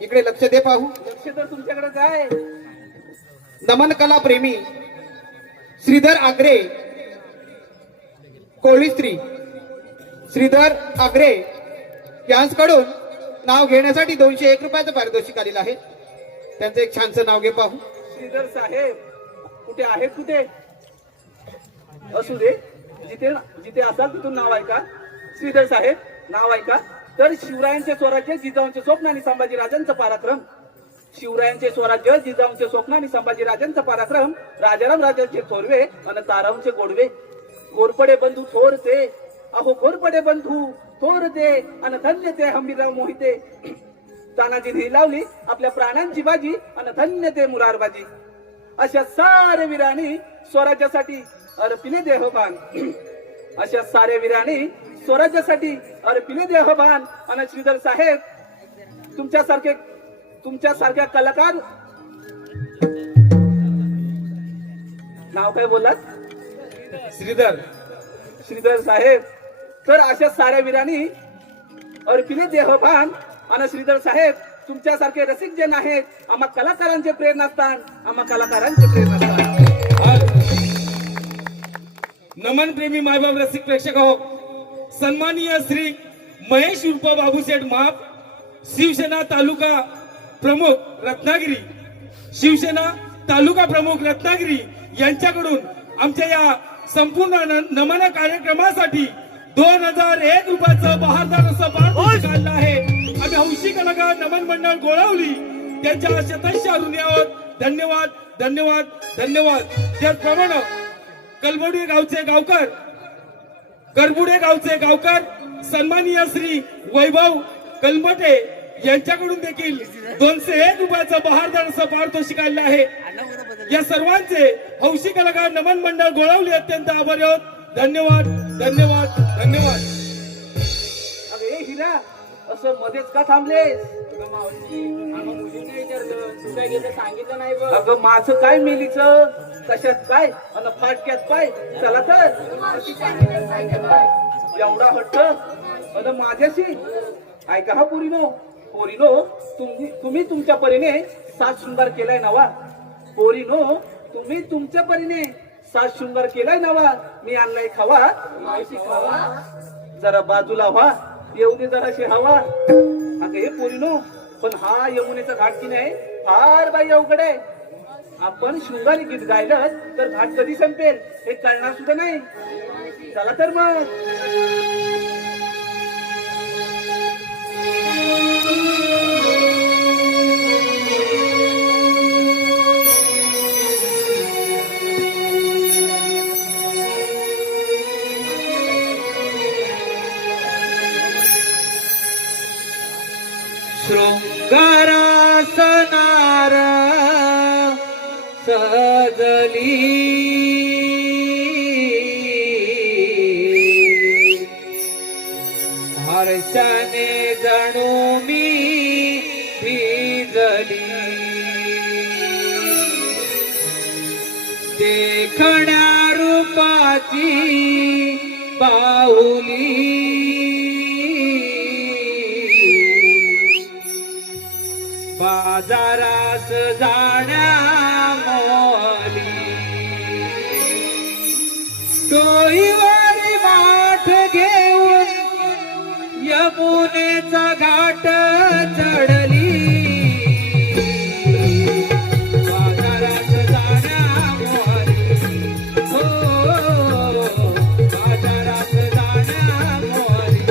इकडे लक्ष दे पाहू. लक्ष तर तुमच्याकडे काय. नमन कला प्रेमी श्रीधर आग्रे कोळी स्त्री श्रीधर आग्रे यांच्याकडून नाव घेण्यासाठी 201 रुपयाचं पारितोषिक आलेलं आहे. त्यांचं एक छानसं नाव घे पाहू. श्रीधर साहेब कुठे आहेत कुठे असू दे. जिथे जिथे असाल तिथून नाव ऐका. श्रीधर साहेब नाव ऐका. तर शिवरायांचे स्वराज्य जिजाऊंचे स्वप्न आणि संभाजीराजांचा पराक्रम. शिवरायांचे स्वराज्य जिजाऊंचे स्वप्न आणि संभाजीराजांचा पराक्रम. राजाराम राजांचे थोरवे आणि ताराऊंचे गोडवे. घोरपडे बंधू थोर ते अहो घोरपडे बंधू थोर ते आणि धन्य ते हंबीरराव मोहिते. तानाजीने लावली आपल्या प्राणांची बाजी आणि धन्य ते मुरारबाजी. अशा सारे वीरांनी स्वराज्यासाठी अर्पिले देहभान. अशा सारे वीरांनी स्वराज्यासाठी अर्पिले देहभान. आणि श्रीधर साहेब तुमच्यासारख्या कलाकार. नाव काय बोललात. श्रीधर श्रीधर साहेब. तर अशा साऱ्या वीरांनी अर्पिले देहभान. आणि श्रीधर साहेब तुमच्यासारखे रसिक जन आहेत. आम्हा कलाकारांचे प्रेरणास्थान, आम्हा कलाकारांचे प्रेरणास्थान. नमन प्रेमी मायबाप रसिक प्रेक्षक हो, सन्माननीय श्री महेश उर्फ बाबूशेठ महाप, शिवसेना तालुका प्रमुख रत्नागिरी, शिवसेना तालुका प्रमुख रत्नागिरी यांच्याकडून आमच्या या संपूर्ण नमन कार्यक्रमासाठी 2001 रुपयाचं बहारदार असं पारितोषिक काढलं आहे. आम्ही हौशी कलाकार नमन मंडळ गोळवली त्यांच्या शतश ऋणी आहोत. धन्यवाद धन्यवाद धन्यवाद. त्याचप्रमाणे कलबोडी गावचे गावकर, करबुडे गावचे गावकर सन्माननीय श्री वैभव कलमटे यांच्याकडून देखील 201 रुपयाचं बहारदार असं पारितोषिक काढलं आहे. या सर्वांचे हौशी कलाकार नमन मंडळ गोळवली अत्यंत आभारी आहोत. धन्यवाद धन्यवाद धन्यवाद. अगं ए हिरा, असं मध्येच का थांबलेस? अगं मावशी, आम्हा मुलीने विचारलं, तू काय घेतलं सांगितलं नाही बघ. अगं माझं काय मेलीच, कशात काय आणि फाटक्यात पाय. चला तर एवढा हट्ट आणि माझ्याशी. ऐका हा पोरीनो, पोरीनो तुम्ही तुमच्या परीने सात शृंगार केलाय नवा. पोरीनो तुम्ही तुमच्या परीने सात शृंगार केलाय नवा. मी आणलाय खावा, मावशी खावा. जरा बाजूला व्हा, येऊ दे जराशी हवा. अगं हे पोरीनो, पण हा यमुनेचा घाट की नाही फार बाई अवघड आहे. आपण शृंगारी गीत गायलं तर घाट कधी संपेल हे कळणार सुद्धा नाही. चला तर मग. शृंगारासनार सजली हर्षाने जणू मी भिजली. देखण्या रूपाची बाहुली बाजारात जाण्या मोली. डोईवर माठ घेऊन यमुनेचा घाट चढली. बाजारात जाण्या मोली, हो बाजारात जाण्या मोली.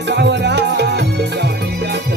सावरा गाडी गात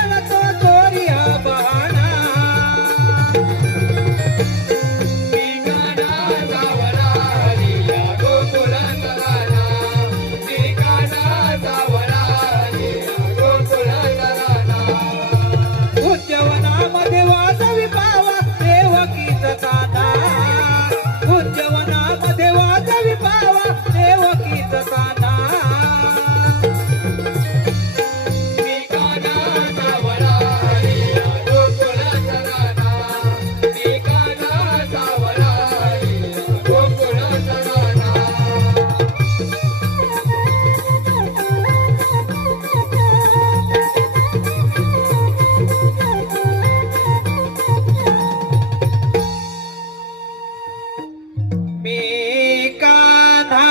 खेळतो चोरिया बहाणा उद्यावनामध्ये वाजवी पावा देवकीचा काना उद्यावनामध्ये वाजवी पावा देवकीचा काना मी कान्हा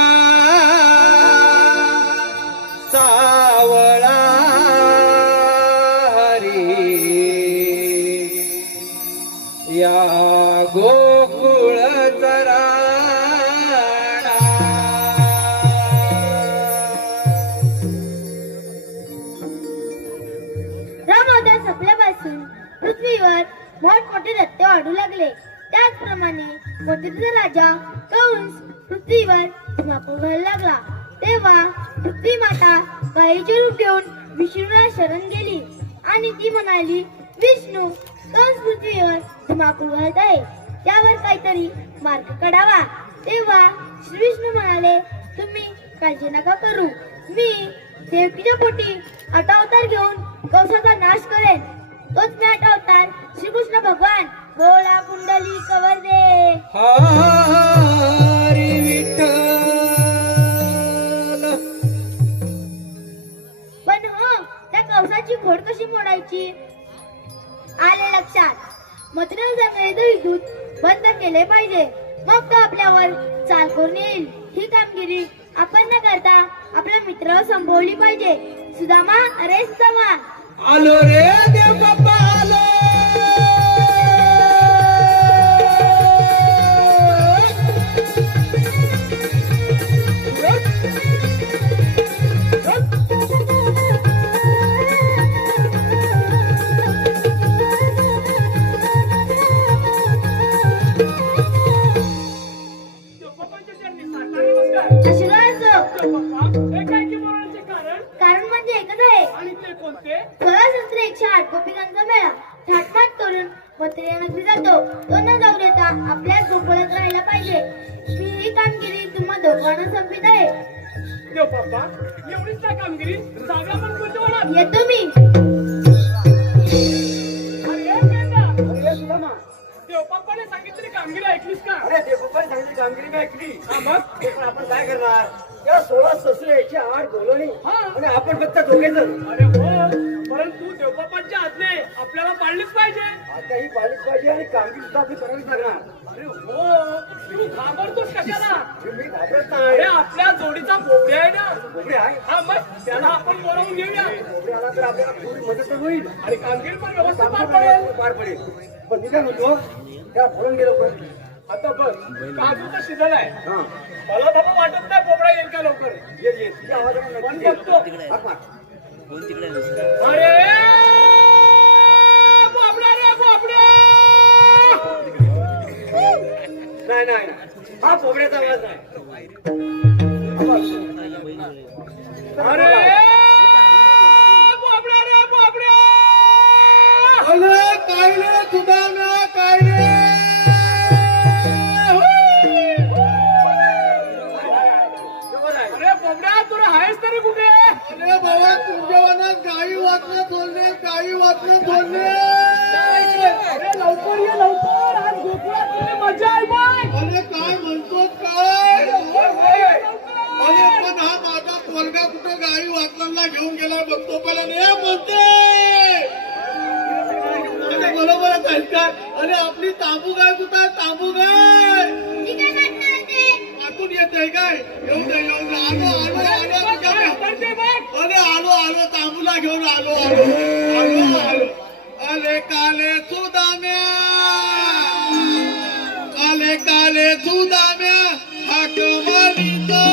सावळा हरी या गोकुळ चराणा रामोदय संपल्यापासून पृथ्वीवर मोठमोठे दत्ते वाढू लागले. त्याचप्रमाणे मथुरेचा राजा कंस पृथ्वीवर धुमाकूळ घालायला लागला. तेव्हा पृथ्वी माता गायीचे रूप घेऊन विष्णूला शरण गेली आणि ती म्हणाली, विष्णू, कंस पृथ्वीवर धुमाकूळ घालत आहे, त्यावर काहीतरी मार्ग काढावा. तेव्हा श्री विष्णू म्हणाले, तुम्ही काळजी नका करू, मी देवकीच्या पोटी 8 अवतार घेऊन कंसाचा नाश करेन. तोच मी 8 अवतार श्रीकृष्ण भगवान बोला कुंडली कवर दे. हरी विठ्ठल. पण हो, त्या कंसाची खोड कशी मोडायची? आले लक्षात. मथुरेला जंगली दूध बंद केले पाहिजे, मग तो आपल्यावर चाल करून येईल. ही कामगिरी आपण न करता आपल्या मित्राला संपवली पाहिजे. सुदामा, अरे सुदामा, आलो रे देव बाप्पा आलो. आशीर्वाद असो. कारण म्हणजे एकच आहे. सोळा शस्त्र 108 गोपिकांचा मेळा थाटमाट करून मथुरा नगरी जातो. तो न जाऊ देता आपल्या गोकुळात राहायला पाहिजे. मी ही कामगिरी तुम्हा दोघांना संपित आहे. येतो मी. देवबापाने सांगितलेली कामगिरी ऐकलीस का? अरे देवबापाने सांगितली कामगिरी मी ऐकली. मग ते पण आपण काय करणार? या 16 शस्त्र 108 गोलणी आणि आपण फक्त दोघे जण. अरे हो, परंतु देवबापांच्या आज्ञा आपल्याला पाळलीच पाहिजे. आता ही पाळलीच पाहिजे आणि कामगिरी सुद्धा आपली करावीच लागणार. अरे हो, तू घाबरतोस कशाला? मी घाबरत अरे नाही. आपल्या जोडीचा बोबड्या आहे ना. कोपरे आहे. हा, मग त्याला आपण बोलावून घेऊया कोपरे आला तर आपल्याला थोडी मदत तर होईल. आणि कामगिरी पण व्यवस्थित काम पार पण पडेल. पार पडेल. पण मी काय म्हणतो, त्या बोलून गेलो पण. आता बघ, काजू तर शिजल आहे. हा, मला बाबा वाटत नाही बोबडा येईल का लवकर. ये तुझ्या आवाजाने पण नक्की ये. बघतो. हाक मार. अरे बोबड्या रे बोबड्या. नाही नाही नाही. हा बोबड्याचा आवाज नाही. अरे बोबड्या रे बोबड्या. अरे काय रे सुदामा, काय रे. अरे बोबड्या, तुला आहेस तरी कुठे? अरे बाबा, तुमच्या मनात गाई वाचणं बोलणे, गाई वाचणं बोलणे. अरे लवकर ये लवकर, आज गोकुळात तुझी मजा आहे बघ. अरे काय म्हणतो काय. अरे पण हा माझा पोरगा कुठं गाई वाचनाला घेऊन गेला बघतो पहिला नाही म्हणते. अरे बरोबरच आहे का. अरे आपली तांबू गाय कुठं आहे, तांबू गाय आतून येते काय. येऊ दे येऊ दे. आलो आलो आलो तुझ्या. अरे आलो आलो, तांबूला घेऊन आलो आलो आलो आलो. अरे काले सुदाम्या, आले काले सुदाम्या, हाक मारितो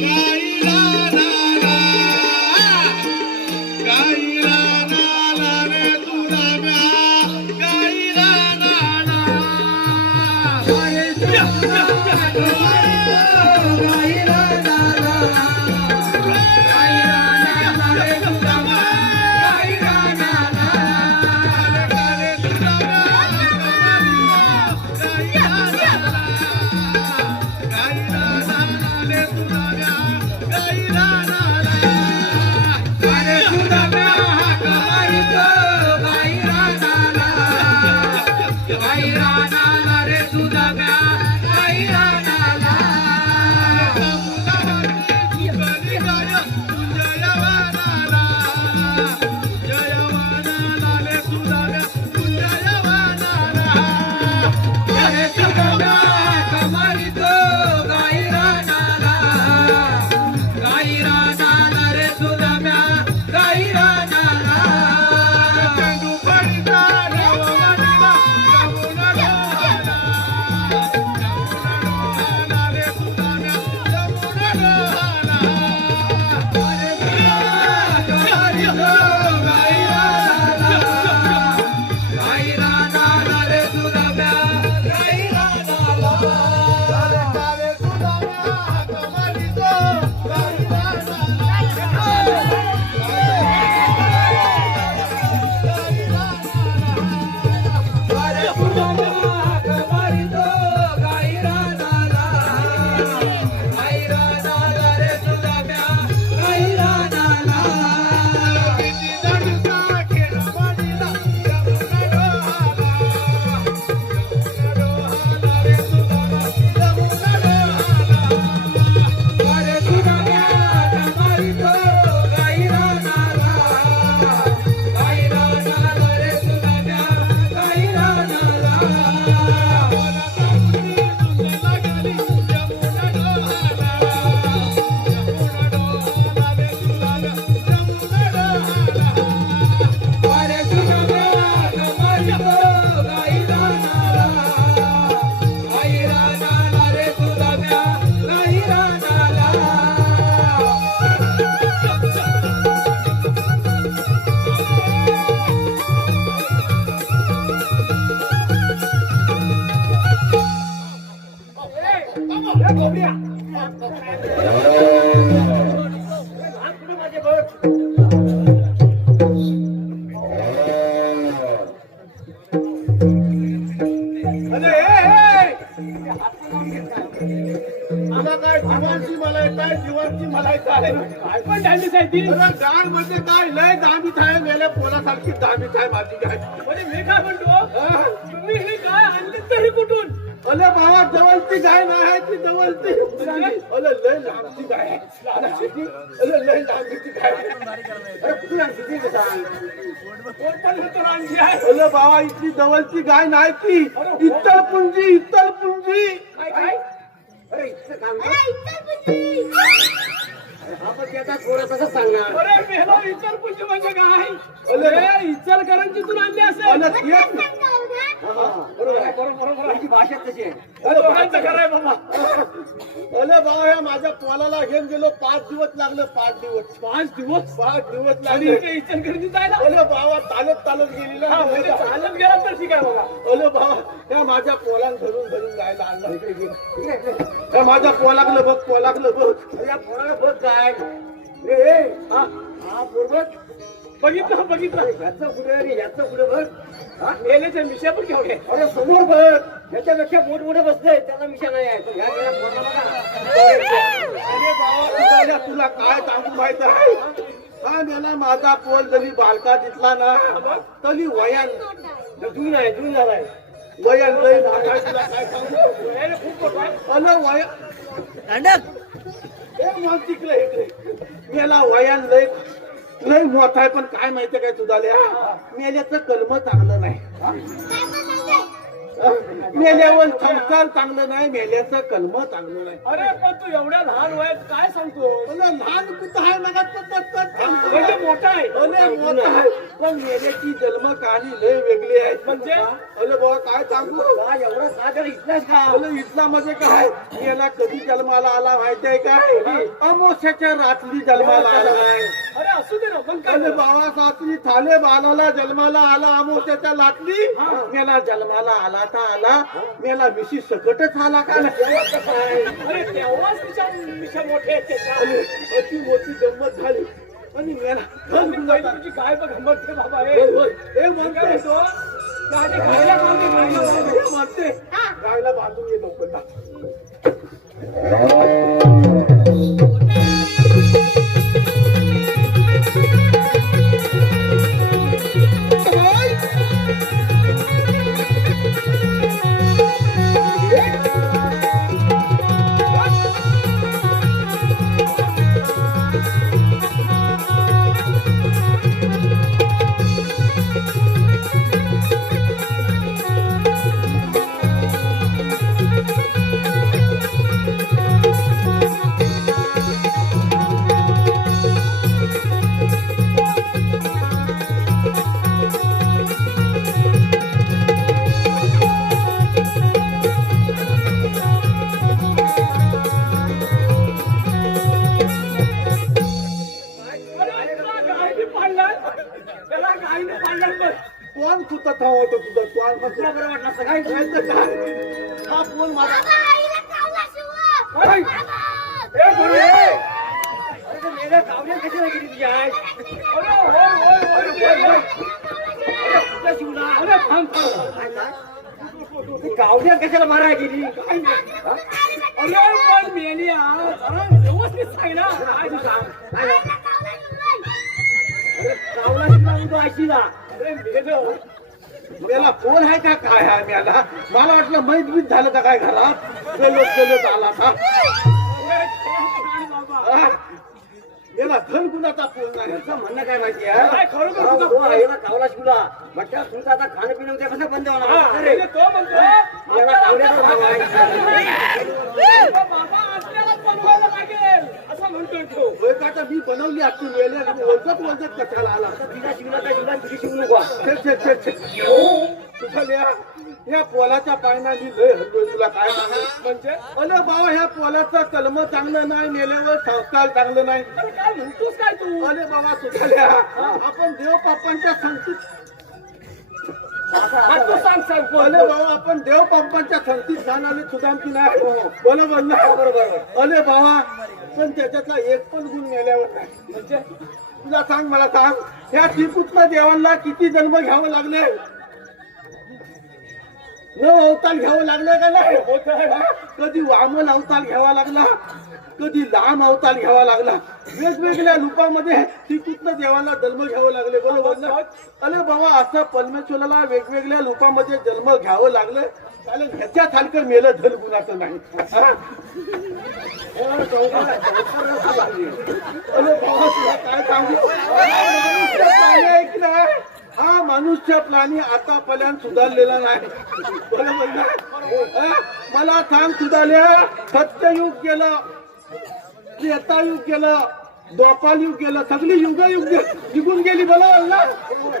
गाईला नाला, गाईला नाला. जवळची मलाई काय काय पण झालीच आहे ती गाड म्हणजे काय लय दाबीत आहे मेल्या पोलासारखी दाबीत आहे माझी गाय म्हणजे मी काय म्हणतो तुम्ही ही काय आणली तरी कुठून अले बाबा जवळची गाय नाही आहे ती जवळची अले लय लांबची गाय आहे अले लय लांबची गाय अरे कुठून आणली ती सांग कोण पण तर आणली आहे अले बाबा इतकी जवळची गाय नाही ती इत्तरपुंजी काय काय अरे इतकं काम अरे इचलपुंजी. आपण त्याचा थोडंसं सांगणार अरे मेला इचलपुंजी म्हणजे काय अरे इचलकरंजीतून आणली असेल अले तेच बरोबर आहे, बरोबर आहे. भाषा तशी आहे दोघांचं खरं आहे बाबा अरे बाबा या माझ्या पोलाला घेऊन गेलो 5 दिवस लागले 5 दिवस 5 दिवस आणि आणि इथे इचलकरंजी जायला अरे बाबा चालत गेली हा, म्हणजे ना चालत गेला तर ठीक आहे बाबा अरे बाबा त्या माझ्या पोलान धरून जायला आणलं त्या माझ्या पोलाकलं बघ या पोलाला बघ काय रे हा बरोबर बघितलं याचं पुढे बघ मेलेचे मिशा पण केवढे अरे समोर बघ याच्यापेक्षा मोठे बसले त्याला मिशा नाही आहे पण ह्या गेल्या पोराला बघा. अरे बाबा तुला काय सांगू माहित आहे हा मेला माझा पोल जरी बालका दिसला ना तरी वयान जून झालाय वयान लय मोठा आहे, तुला काय सांगू खूप मोठं आहे. अरे वया हे मग तिकडे इकडे मेला वयान लय मोठा आहे पण काय माहितीये काय तुझ्याला मेल्याचं कलम चांगलं नाही मेल्यावर संस्कार चांगलं नाही मेल्याचं कलम चांगलं नाही अरे पण तू एवढ्या लहान वयात काय सांगतो अरे लहान कुठं आहे मग म्हणजे मोठा आहे मोठा आहे पण मेल्याची जन्म कहाणी लय वेगळी आहे म्हणजे? अरे बाबा काय सांगू एवढं सागर इथलाच का अरे इथला म्हणजे काय मेला कधी जन्माला आला माहितीये काय अमावस्याच्या रात्री जन्माला आला नाही अरे असू दे ना पण काय अरे बाबा सासरी थाले बालाला जन्माला आला अमावस्याच्या लाटली मेला जन्माला आला तर आला मेला मिशी सकटच आला का नाही अरे तेव्हाच तिच्या मिशा मोठे आहेत ते का? अति मोठी गंमत झाली आणि मेला तुझी काय बघ म्हणते बाबा हे म्हणते तो गाडी खायला म्हणते गायला बांधून ये लोकांना कोण सुद्धा थांबवतो तुझं कोण कसला बरं वाटलं सगळं जायचं काय हा फोन माझा बाबा, आईला कावला शिवा. अरे, बाबा. ए बोल रे. अरे ते मेल्या कावल्या कशाला गेली तुझी आई कुठं शिवला अरे कावल्या कशाला मारायला गेली काय अरे पण मेली जरा व्यवस्थित सांग ना काय तू सांग आईला कावला शिवा. अरे कावला शिवला म्हणतो आशीला अरे मेलं मेला फोन आहे का काय आहे मेला मला वाटलं मैत बीत झालं का काय घरात गेलो आला का हा? मेला धन कुणाचा फोन नाही याचं म्हणणं काय माहिती आहे काय खरोखर तुझा हो, आईला कावला शिवला म्हटलं तुमचं आता खाणं पिणं ते कसं बंद होणार अरे म्हणजे तो म्हणतो याला कावल्याचं नाव आहे. बाबा आपल्याला बनवायला लागेल असं म्हणतोय तो होय का आता मी बनवली आजची मेले वलचत कशाला आला तिला शिवला काय शिवला तुझी शिवू नको तुझ्या या पोलाच्या पायना मी लय हल्लोय तुला काय सांगू म्हणजे अरे बाबा ह्या पोलाचं कलम चांगलं नाही मेल्यावर संस्कार चांगलं नाही अरे काय म्हणतोस काय तू अरे बाबा सुधाल्या आपण देव बाप्पांच्या संगतीत हा, तू सांग सांग बोल, अरे बोल. बाबा आपण देव बाप्पांच्या संगतीत जाणारे सुदामती नाही बरोबर ना बरोबर अरे बाबा पण त्याच्यातला एक पण गुण मेल्यावर नाही म्हणजे तुला सांग मला सांग या श्रीकृष्ण देवांना किती जन्म घ्यावे लागले नव अवतार घ्यावं लागलं का नाही हा? कधी वामन अवतार घ्यावा लागला, कधी लांब अवतार घ्यावा लागला. वेगवेगळ्या रूपामध्ये श्रीकृष्ण देवाला जन्म घ्यावं लागले. बरोबर ना? अरे बाबा, असं परमेश्वराला वेगवेगळ्या रूपामध्ये जन्म घ्यावं लागलं. कारण ह्याच्या सारखं मेलं धन गुणाचं नाही. हा? अरे बाबा, तुला काय सांगू, मनुष्य प्राणी आहे की नाही, हा मनुष्य प्राणी आतापर्यंत सुधारलेला नाही. बरोबर ना? हा? मला सांग सुधारल्या, सत्ययुग गेलं, त्रेतायुग गेलं, द्वापारयुग गेलं, सगळी युग निघून गेली. बरोबर ना?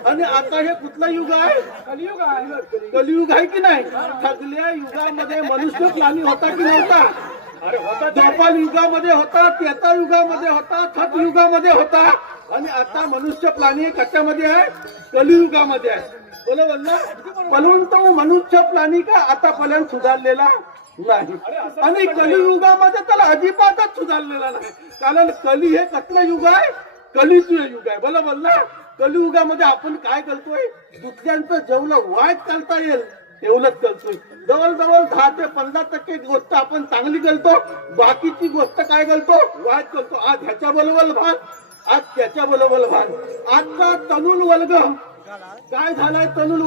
आणि आता हे कुठलं युग आहे? कलियुग आहे. कलियुग आहे की नाही? सगळ्या युगामध्ये मनुष्य प्राणी होता की नव्हता? द्वापार युगामध्ये होता, त्रेता युगामध्ये होता, सत युगामध्ये होता. आणि आता मनुष्य प्राणी कशामध्ये आहे? कलियुगामध्ये आहे. बरोबर ना? परंतु मनुष्य प्राणी का आतापर्यंत सुधारलेला नाही. आणि कलियुगामध्ये त्याला अजिबातच सुधारलेला नाही. कारण कली हे कसलं युग आहे? कलीचं युग आहे. बरोबर ना? कलियुगामध्ये आपण काय करतोय? दुसऱ्यांचं जेवढं वाईट करता येईल तेवढंच करतोय. जवळजवळ 10 ते 15% गोष्ट आपण चांगली करतो, बाकीची गोष्ट काय करतो? वाईट करतो. आज ह्याच्या बरोबर भान, आज त्याच्या बरोबर भान. आजचा तरुण वर्ग काय झालाय? तरुण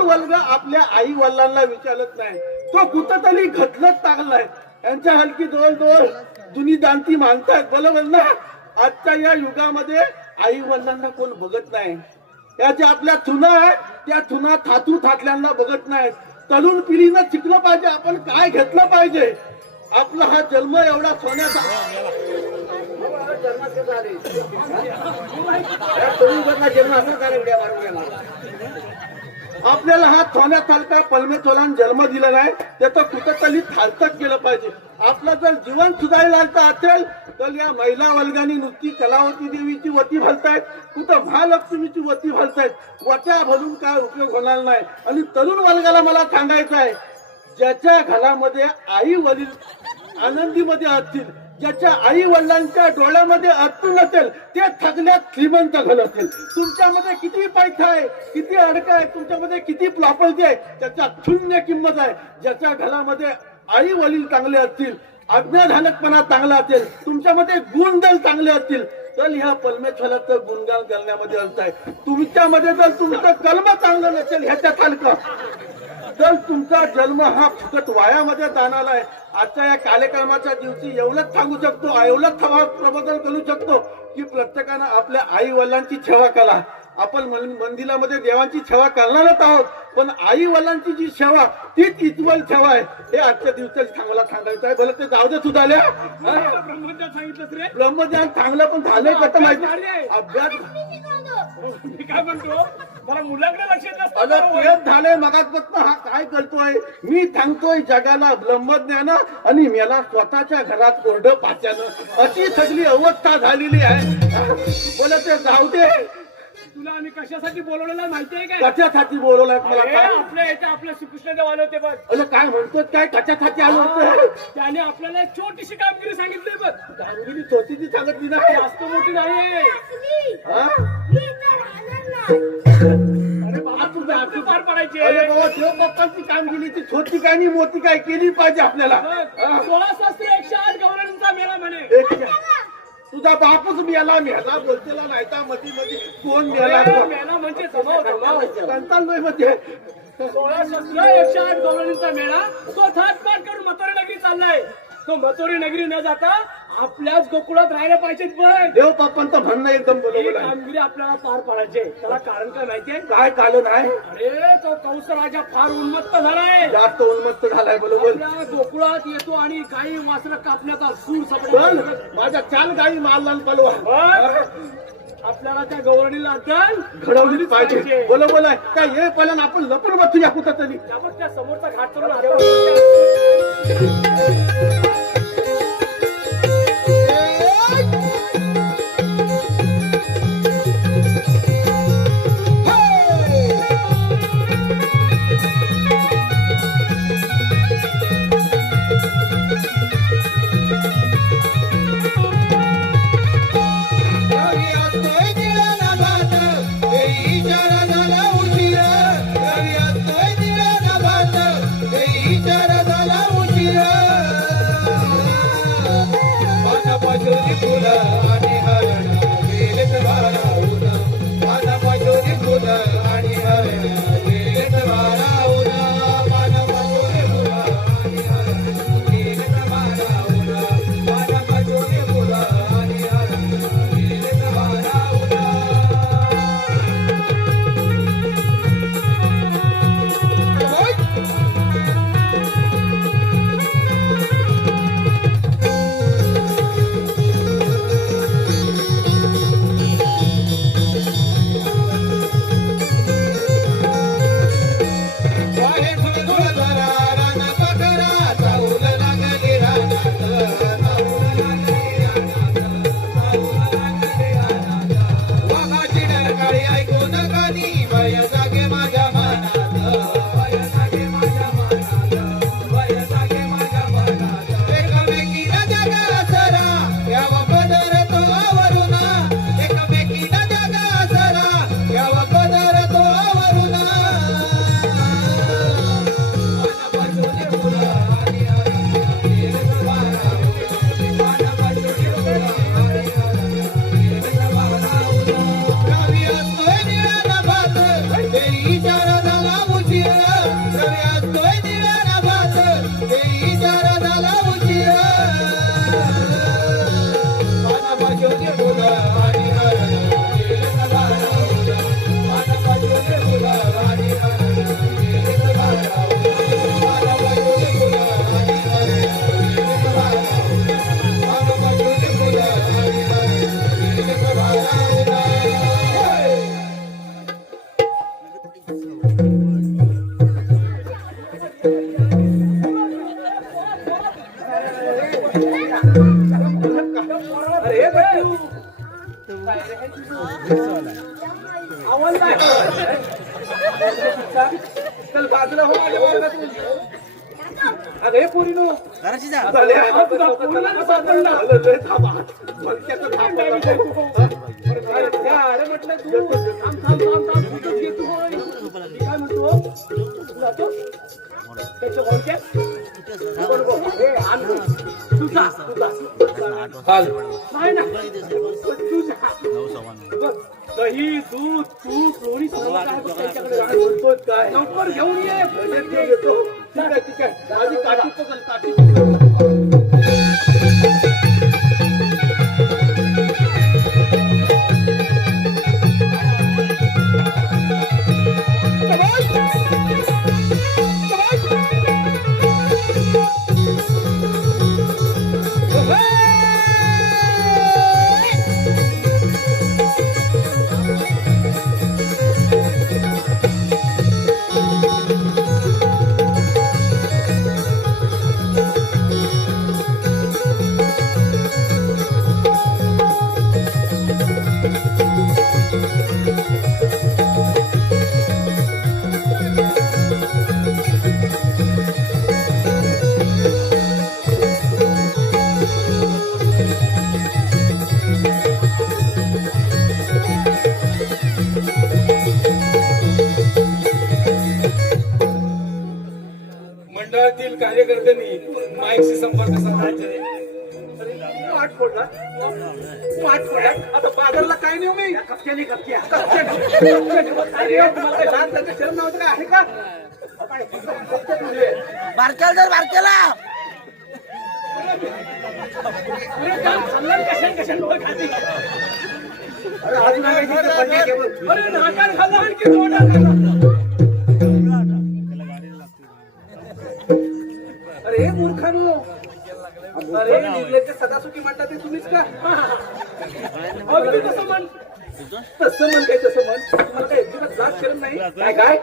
वर्ग आपल्या आई वडिलांना विचारत नाही. तो कुठंतरी घटलत टाकलाय. यांच्या हलकी जवळजवळ जुनी जाणती माणसं आहेत. बरोबर ना? आजच्या या युगामध्ये आई वडिलांना कोण बघत नाही. या ज्या आपल्या चुना आहेत त्या चुना थातू थाटल्यांना बघत नाहीत. तरुण पिढीनं शिकलं पाहिजे आपण काय घेतलं पाहिजे. आपला हा जन्म एवढा सोन्याचा जन्म असं कारण आपल्याला हा सोन्यासारखा परमेश्वराने जन्म दिला नाही, त्याचं कुठंतरी सार्थक केलं पाहिजे. आपलं जर जीवन सुधारायचं असेल तर या महिला वर्गाने नुसती कलावती देवीची वती भरतायत, कुठं महालक्ष्मीची वती भरतायत. वट्या भरून काय उपयोग होणार नाही. आणि तरुण वर्गाला मला सांगायचं आहे, ज्याच्या घरामध्ये आई वडील आनंदीमध्ये असतील, ज्याच्या आई वडिलांच्या डोळ्यामध्ये अश्रू नसेल, ते सगळ्यात श्रीमंत घर असेल. तुमच्यामध्ये किती पैसा आहे, किती अडका आहे, तुमच्यामध्ये किती प्रॉपर्टी आहे, त्याच्या शून्य किंमत आहे. ज्याच्या घरामध्ये आई वडील चांगले असतील, आज्ञाधारकपणा चांगला असेल, तुमच्यामध्ये गुण जर चांगले असतील, तर ह्या परमेश्वराचं गुणगान करण्यामध्ये अर्थ आहे. तुमच्यामध्ये जर तुमचं कर्म चांगलं नसेल ह्याच्यासारखं, तर तुमचा जन्म हा फुकट वायामध्ये जाणार आहे. आजच्या या कार्यक्रमाच्या दिवशी एवढंच सांगू शकतो, एवढंच प्रबोधन करू शकतो की प्रत्येकानं आपल्या आई वडिलांची सेवा करा. आपण मंदिरामध्ये देवांची सेवा करणारच आहोत, पण आई वडिलांची जी सेवा तीच इतवल सेवा आहे. हे आजच्या दिवसात मला सांगायचं आहे. भलं ते जाऊ दे सुधारल्या, ब्रह्मज्ञान सांगितलं रे. ब्रह्मज्ञान चांगलं पण झालंय कसं माहिती? अभ्यास मी काय म्हणतो, मला मुलाकडे लक्ष तेच झालंय. मगाचपासून हा काय करतोय? मी सांगतोय जगाला ब्रह्मज्ञान आणि मला स्वतःच्या घरात कोरडं पाच्यानं, अशी सगळी अवस्था झालेली आहे. बोला ते जाऊ दे. तुला आम्ही कशासाठी बोलवलेलं माहितीये काय? कशासाठी बोलवलाय मला काय? आपल्या याच्या आपल्या श्रीकृष्ण देव आले होते बघ. अरे काय म्हणतोय? काय कशासाठी आलो होतो? त्याने आपल्याला एक छोटीशी कामगिरी सांगितली बघ. कामगिरी छोटीची सांगितली नाही, जास्त मोठी नाहीये. हा? अरे बाबा, तू जास्त पार पडायचे. अरे बाबा, देवबाप्पांची कामगिरी ती छोटी काय आणि मोठी काय केली पाहिजे आपल्याला. 16,108 गौरांचा मेळा म्हणे. तुझा बापच मेला बोलतेला नाही का? मध्ये मध्ये कोण मेला? मेळा म्हणजे जमाव कंटाळलोय मध्ये. 16,108 गौरांचा मेळा तो थाटपाट करून मथुरा नगरी चाललाय. तो मथुरा नगरी न जाता आपल्याच गोकुळात राहायला पाहिजे. बघ, देवबाप्पांचं म्हणणं एकदम ही बरोबर आहे. कामगिरी आपल्याला पार पाडायचे. त्याला कारण काय माहितीये? काय कारण आहे? अरे तो कंस राजा फार उन्मत्त झालाय. जास्त उन्मत्त झालाय. बरोबर. आपल्या गोकुळात येतो आणि गाई वासरं कापण्याचा सूर चल, सापडला. माझ्या 4 गाई मारला पलवा. आपल्याला त्या गौरणीला दल घडवलीच पाहिजे. बरोबर आहे. काय हे पहिल्यांदा आपण लपून बसूया कुठं तरी. त्यामुळे त्या समोरचा घाट करून झाला उशीर, देई चारा झाला उशिरा रवी असतोय दिव्याला भात देई चारा झाला उशिरा माझा पाठवते मुलं आणि हरण गेले सभारावून माझा पाठवते मुलं आणि हरण गेले सभारावून माझा पाठवते मुलं आणि हरण गेले सभारावून माझा पाठवते मुलं आणि हरण गेले सभारावून अरे बच्चू, आवाज नाही चल बाजूला हो माझ्या वर्गातून. अगं हे पोरीनो घराची जा झाले हा तुझा पोरीला सापडला. लय थांबा. भलत्याचं थांबा. अरे म्हटलं तू थांब कुठंच घे तू होय. मी काय म्हणतो तू जातो त्याच्या ओळख्यात बरोबर हे आण तू जा चाल नाही ना तू जा बघ, दही दूध तूप लोणी सर्व काय बघ त्याच्याकडे म्हणतोय काय लवकर घेऊन ये बजेट ते घेतो. ठीक आहे आधी काठी पकड काठी मंडळातील कार्यकर्त्यांनी माईकशी संपर्क साधायचे. वाट फोडला आता बाजारला काय नेऊ मी कपक्याने कपक्या अरे तुम्हाला काय लाज लाज शरम नव्हतं काय आहे का बारक्याला जर बारक्याला अरे अजून अरे नाकात खाल्ला आणखी तोंडात खाल्ला. अरे मूर्खानो अरे निर्लज्ज सदासुखी म्हणतात ते तुम्हीच का अगदी तसं म्हण काय तसं म्हण तुम्हाला काय एकदा जात शरम नाही काय काय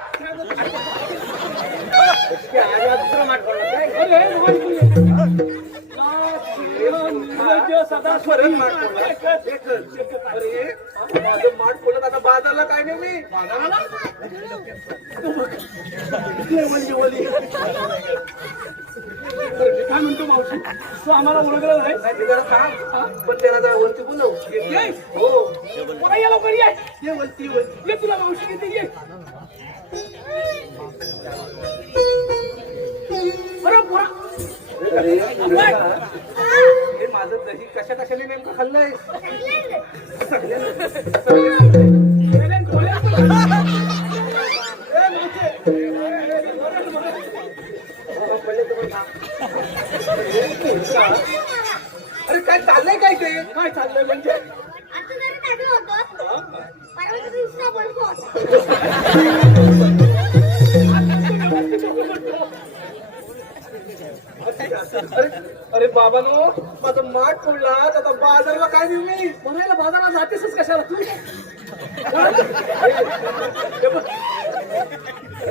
दुसरा माठ पडला काय सदास्वरण माठ पडला अरे माझं माठ पडलं आता बाजारला काय नाही मी बाजाराला म्हणजे वली काय म्हणतो मावशी तू आम्हाला ओळखलं नाही जरा सांग पण त्याला जरा वरती बोलव हो या लवकर ये वरती ये तुला मावशी घेते ये हे माझं दही कशाने नेमकं खाल्लंय अरे काय चाललंय काय ते काय चाललंय म्हणजे आता जरा टाकलं होतं परवा दुसरा बर्फ होता. अरे बाबानो माझं माठ फोडला आता बाजारला काय देऊ मी म्हणायला बाजारात जातेसच कशाला तू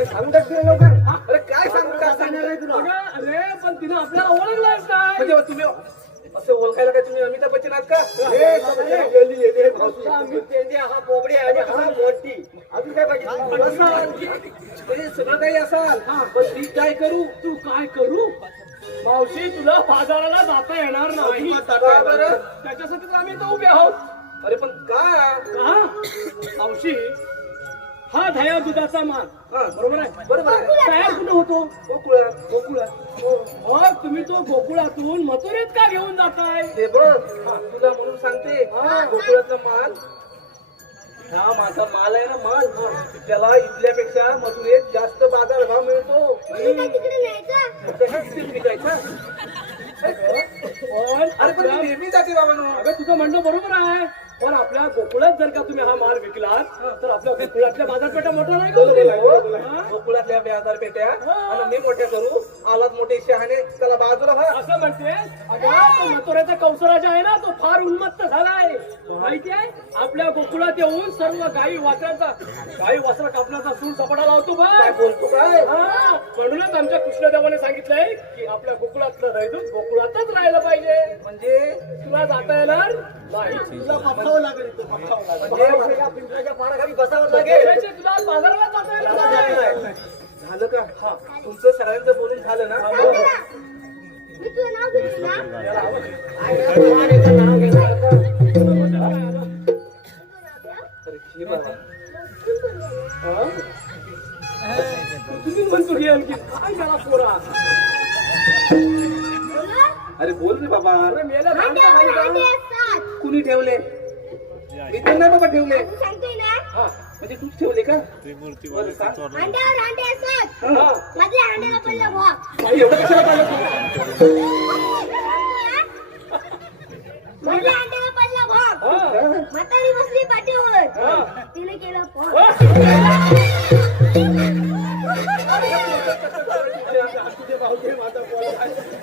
सांगू टाकते लवकर अरे काय सांगणार तुला अरे पण तिने आपल्याला ओळखलाच काय म्हणजे तुम्ही असं ओळखायला काय तुम्ही अमिताभ बच्चन आहात का हा बोबडे आणि हा मोठी अजून काय पाहिजे सगळं काही असाल पण मी काय करू तू काय करू मावशी तुला बाजाराला जाता येणार नाही त्याच्यासाठी तर आम्ही इथं उभे आहोत अरे पण का मावशी हा दह्या दुधाचा माल बरोबर आहे तयार कुठे होतो गोकुळात मग तुम्ही तो गोकुळातून मथुरेत का घेऊन जाताय ते बघ तुला म्हणून सांगते गोकुळातला माल हा माझा माल आहे ना माल त्याला इथल्यापेक्षा मथुरेत जास्त बाजार भाव मिळतो. तुम्ही काय तिकडे न्यायचा? तशीच विकायचा. अरे पण मी नेहमी जाते बाबांनो. अगं तुझं म्हणणं बरोबर आहे, पण आपल्या गोकुळात जर का तुम्ही हा माल विकलात तर आपल्या गोकुळातल्या बाजारपेठा मोठ्या नाही का होतील? हा? गोकुळातल्या बाजारपेठ्या आणि मी मोठ्या करू आलात मोठे शहाणे त्याला बाजूला व्हा. असं म्हणते अगं तो मथुरेचा कौसराजा आहे ना तो फार उन्मत्त झालाय. माहिती आहे आपल्या गोकुळात येऊन सर्व गाई वासरा कापण्याचा सूर सपाटा लावतो बा. काय बोलतो काय? हा, म्हणूनच आमच्या कृष्णदेवाने सांगितलंय की आपल्या गोकुळातलं रैदूत गोकुळातच राहिलं पाहिजे. म्हणजे तुला जाता येणार नाही. तुला बसावं लागेल इथं, बसावं लागेल. म्हणजे पिंपळाच्या पानाखाली बसावं लागेल. त्याचे तुला बाजाराला जाता येणार नाही. झालं का? हा तुमचं सगळ्यांचं बोलून झालं ना? मी तुझं नाव घेतलं ना? तर हे बघा. तुम्ही म्हणतो की आणखी काय झाला पोरा? बोला. अरे बोल रे बाबा. अरे मेला भांडा हांडे खाली जा. असतात. कुणी ठेवले? मी तर नाही बाबा ठेवले. तू सांगतोय ना? हा, म्हणजे तूच ठेवले का? बरं सांग. हांड्यावर हांडे असतात. हा. माझ्या हांड्याला पडलं भाव. बाई, एवढं कशाला पाहिलं तुला? माझ्या हांड्याला पडलं भाव. हा. म्हातारी बसली पाठीवर. हा. तिने केलं फोन.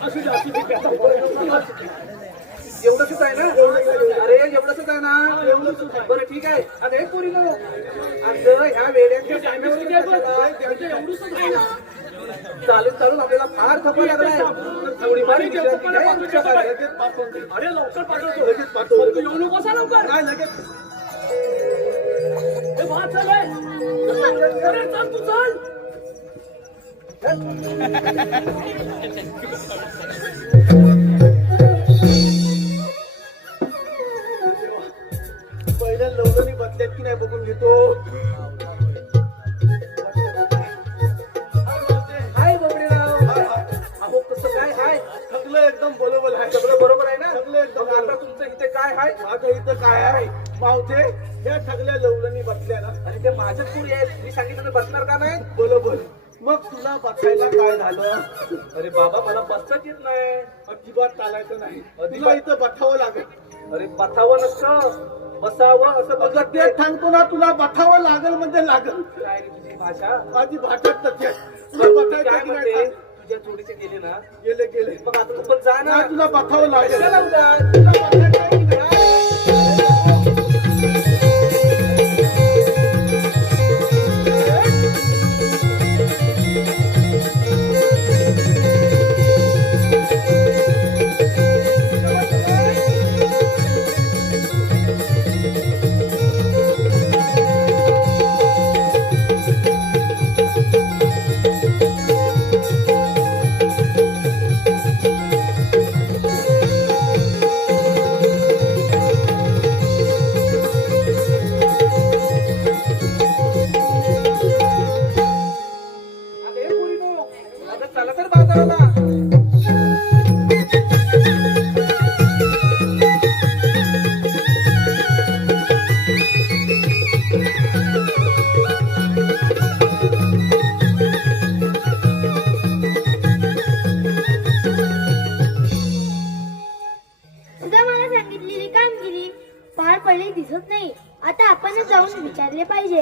असू दे, असू दे, त्याचा पोरा. एवढंच आहे ना? अरे एवढंच आहे ना? बरं ठीक आहे. आता हे पोरी नो आता ह्या वेड्यांच्या चालून चालून आपल्याला फार थपा लागलाय. थोडीफार विचारली काय? रिक्षा पाहिजे. अरे लवकर पाठवतो, लगेच पाठवतो. पण तू येऊ नकोस हा लवकर. काय लगेच हे भात चाललंय. अरे चल तू चल. पहिल्या लवकरी बदल्यात की नाही बघून घेतो. हाय बबडीराव. अहो कसं काय हाय? सगळं एकदम बरोबर आहे. सगळं बरोबर आहे ना? सगळं एकदम मग आता तुमचं इथे काय हाय? माझ्या इथं काय आहे मावते या सगळ्या लवलनी बसल्या ना. आणि ते माझ्याच पोरी आहेत. मी सांगितलं बसणार का नाही? बरोबर. मग तुला बसायला काय झालं? अरे बाबा मला बसताच येत नाही. अजिबात चालायचं नाही. तुला अजिबात. इथं बसावं लागेल. अरे बसावं नसतं बसावं असं अगं बघत ते सांगतो ना तुला बसावं लागेल म्हणजे लागेल. काय रे तुझी भाषा? माझी भाषाच तशी आहे. तुला मी बसायचं काय की नाही म्हणते सांग. तुझ्या जोडीचे गेले ना गेले गेले. मग आता तू पण जा ना. नाही, तुला बसावं लागेल. कशाला उगाच? तुला बसायचं की नाही? अरे पोरीनो, अगं चला तर बाजाराला. सुद्धा मला सांगितलेली कामगिरी पार पडली दिसत नाही. आता आपणच जाऊन विचारले पाहिजे.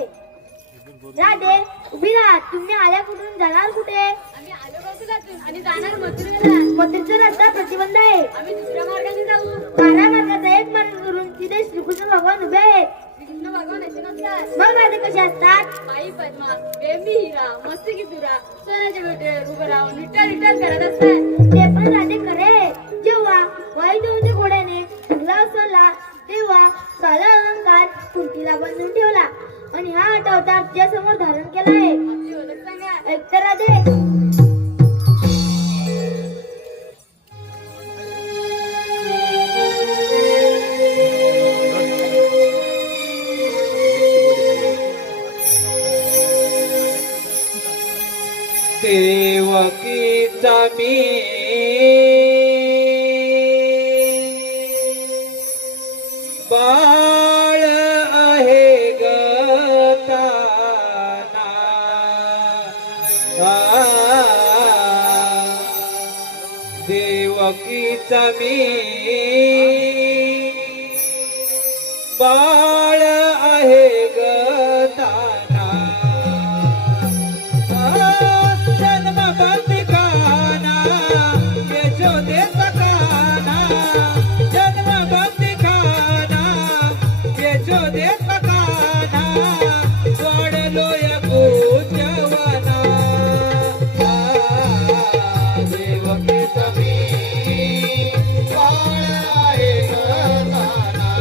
राधे उभी राहा. तुम्ही आल्या कुठून जाणार कुठे? आम्ही आलो गोकुळातून आणि जाणार मथुरेला. मथुरेचा रस्ता प्रतिबंध आहे. आम्ही दुसऱ्या मार्गाने जाऊ. 12 मार्गाचा एक मार्ग करून तिथे श्रीकृष्ण भगवान उभे आहेत. कृष्ण भगवान असे नसतात. मग राधे कसे असतात? आई पद्मा, बेंबी हिरा, मस्तकी तुरा, सोन्याच्या बेटेवर उभं राहून विठ्ठल विठ्ठल करत असतात. ते पण राधे खरे. जेव्हा वायुदेवाच्या घोड्याने तुला उसळला तेव्हा साला अलंकार कुंतीला बांधून ठेवला आणि हा अवतार तुझ्या समोर धारण केला आहे. आपली ओळख सांगा. ऐकतं राधे? देवकीचा मी बाळ आहे ग देवकीचा मी बाळ आहे गताना जन्म बंदिखाना यशोदे सखाना जन्म बंदिखाना यशोदे सखाना वाढलो या गोचवना देवकीचा मी बाळ आहे गताना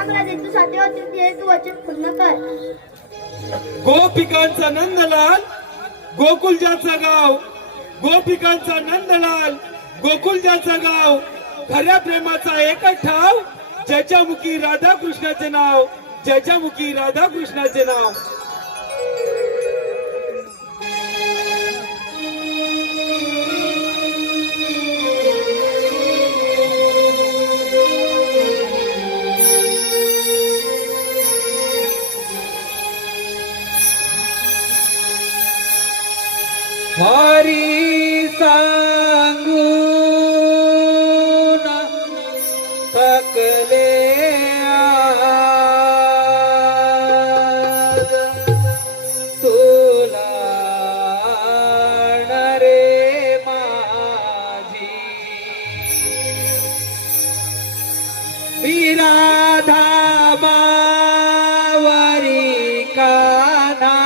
सांग राजे तू 7व्या तिथे तू वचन पूर्ण कर. गोपिकांचा नंदलाल गोकुलजाचा गाव, गोपिकांचा नंदलाल गोकुलजाचा गाव, खऱ्या प्रेमाचा एकच ठाव, ज्याच्या मुखी राधा कृष्णाचे नाव, ज्याच्या मुखी राधा कृष्णाचे नाव. हरी सांगून थकले आज, तुला रे माझी मी राधा बावरी काना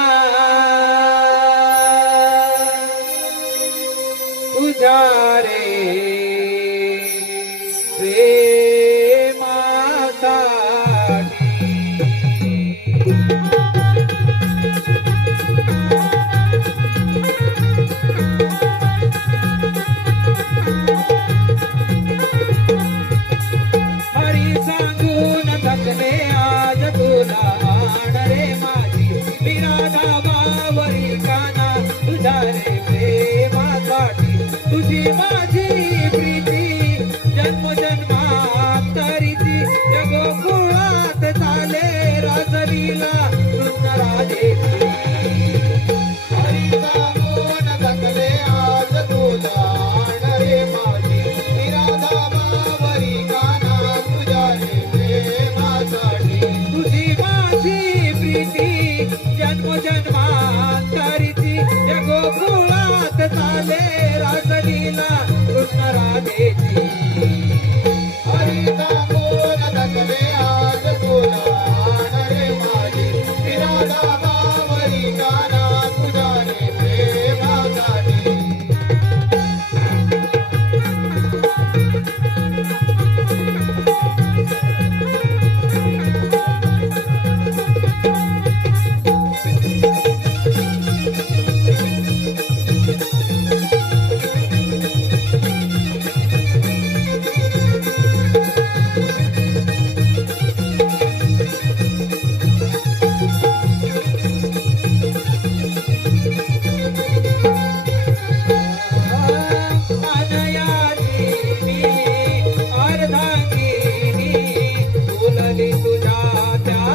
तुझ्या रे हरी सांगून थकले आज, तुला आण रे माझी मी राधा बावरी काना तुझ्या रे प्रेमासाठी. तुझी माझी प्रीती जन्म जन्मांतरीची, या गोकुळात चाले रासलीला कृष्ण राधेची. हरी सांगून थकले आज, तुला आण रे माझी मी राधा बावरी काना तुझ्या रे प्रेमासाठी. तुझी माझी प्रीती जन्म जन्मांतरीची, या गोकुळात चाले रासलीला कृष्ण राधेची. हरी सांगून थकले आज, तुला आण रे माझी मी राधा बावरी काना तुझ्या रे प्रेमासाठी. अनयानी अर्धांगिनी फुलली तुझ्या त्या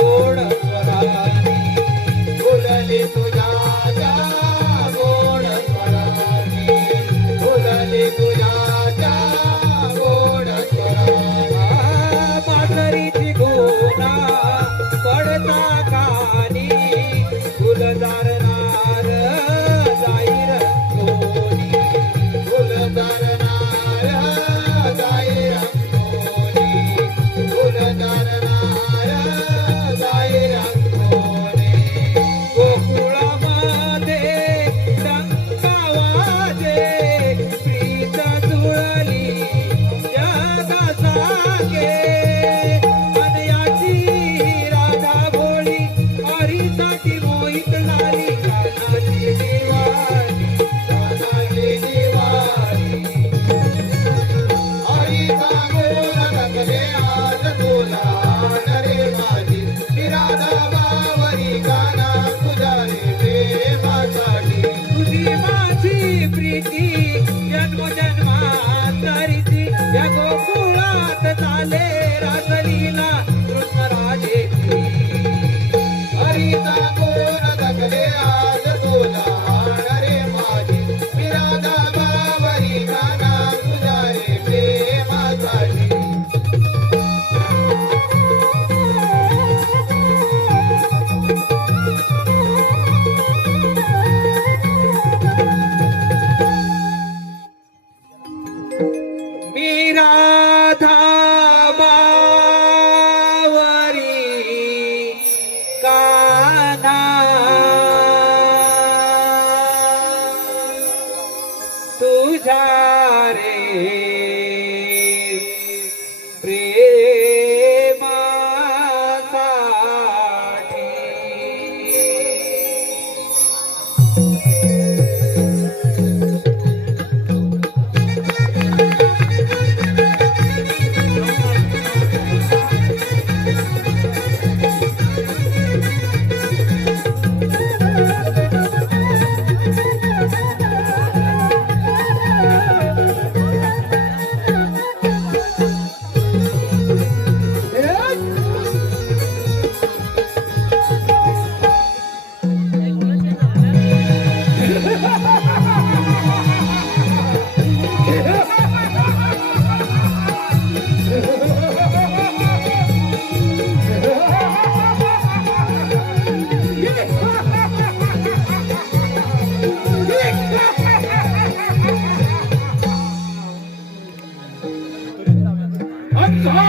गोड स्वरानी, फुलली तुझ्या त्या गोड स्वरानी, फुलली तुझ्या त्या गोड स्वरानी. मासरीची गोना पडता कानी, फुलदार नार जाईर कोणी, फुलदार नार जाईर कोणी, फुलदार नार जाईर कोणी. गोकुळामध्ये डंका वाजे, प्रीत जुळली जगा सागे. अनयाची राधा भोळी हरीसाठी मोहित झाली, कानाची दिवाळी, कानाची दिवाळी. हरी सांगून थकले आज, तुला आण रे माझी मी राधा बावरी काना तुझ्या रे प्रेमासाठी. तुझी माझी प्रीती जन्म जन्मांतरीची, या गोकुळात चाले रासलीला कृष्ण राधेची. हरी सांगून थकले आज, तुला आण रे माझी मी राधा बावरी काना तुझ्या रे प्रेमासाठी. मी राधा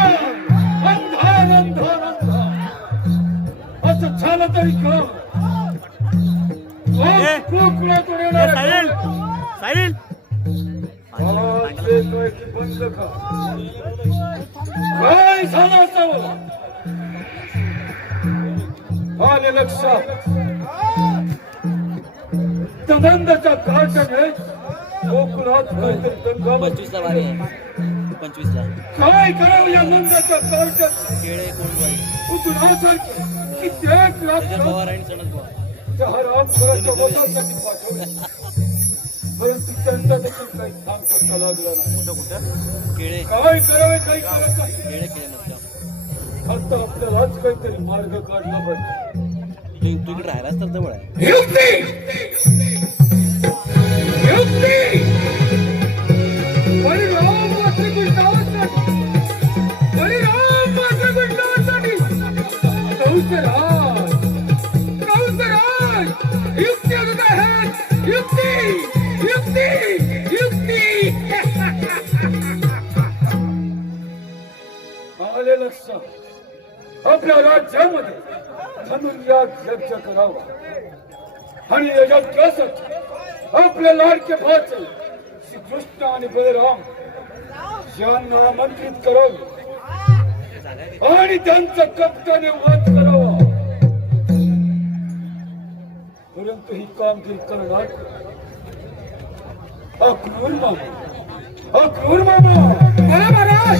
अंधार अंधार अंधार असं झालं तरी का कोकणातून येणार बंद का काय झालं असावं आले लक्षात दंदाच्या काळजाने कोकणात काहीतरी दंगा 25 ला वारी आहे 25 ला काय करावं या नंदाच्या काळजात केळे कोण उतरासारखे कित्येक लाख पवार आणि सणस पवार शहरात वजासाठी पाठवले परंतु त्यांचा देखील काही काम करता लागला नाही कुठं केळे काय करावे काही करत नाही केळे केळे म्हटलं आता आपल्यालाच काहीतरी मार्ग काढला पाहिजे तू इकडे राहिलास तर जवळ आहे बळीराम मात्र गुंडावासाठी बळीराम मात्र गुंडावासाठी कंसराज कंसराज युक्ती अगदी आहेत युक्ती युक्ती युक्ती आले लक्षात आपल्या राज्यामध्ये धनुर्यात यज्ञ करावा आणि या यज्ञासाठी आपले लाडके भाचे श्री कृष्ण आणि बलराम यांना आमंत्रित करावे आणि त्यांचा कप्ताने वध करावा परंतु ही कामगिरी करणार अक्रूर मामा अक्रूर मामा बोला महाराज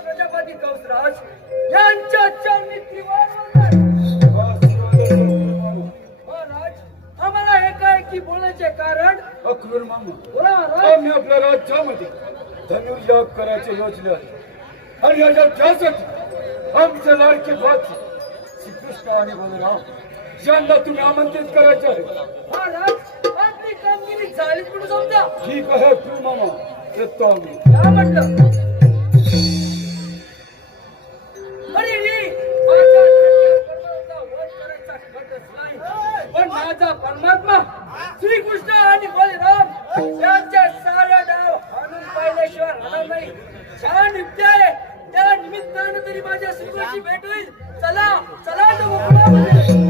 प्रजापती कंसराज यांच्या चरणीवर महाराज आम्हाला हे काय की बोलण्याचे कारण अक्रूर मामा बोला महाराज आम्ही आपल्या राज्यामध्ये धनुर्याग करायचे योजले आहे आणि याच्या त्यासाठी आमचे लाडके भाचे श्रीकृष्ण आणि बलराम यांना तुम्ही आमंत्रित करायचे आहे महाराज आपली कामगिरी झालीच म्हणून समजा ठीक आहे अक्रूर मामा येतो आम्ही काय म्हटलं अरे माझ्या परमात्मा वध करायचा घटच नाही पण माझा परमात्मा श्रीकृष्ण आणि बलराम यांच्या साऱ्या डाव हाणून पाहिल्याशिवाय राहणार नाही ज्या निमित्त आहे त्या निमित्तानं तरी माझ्या श्रीकृष्णाची भेट होईल चला चला तो गोकुळामध्ये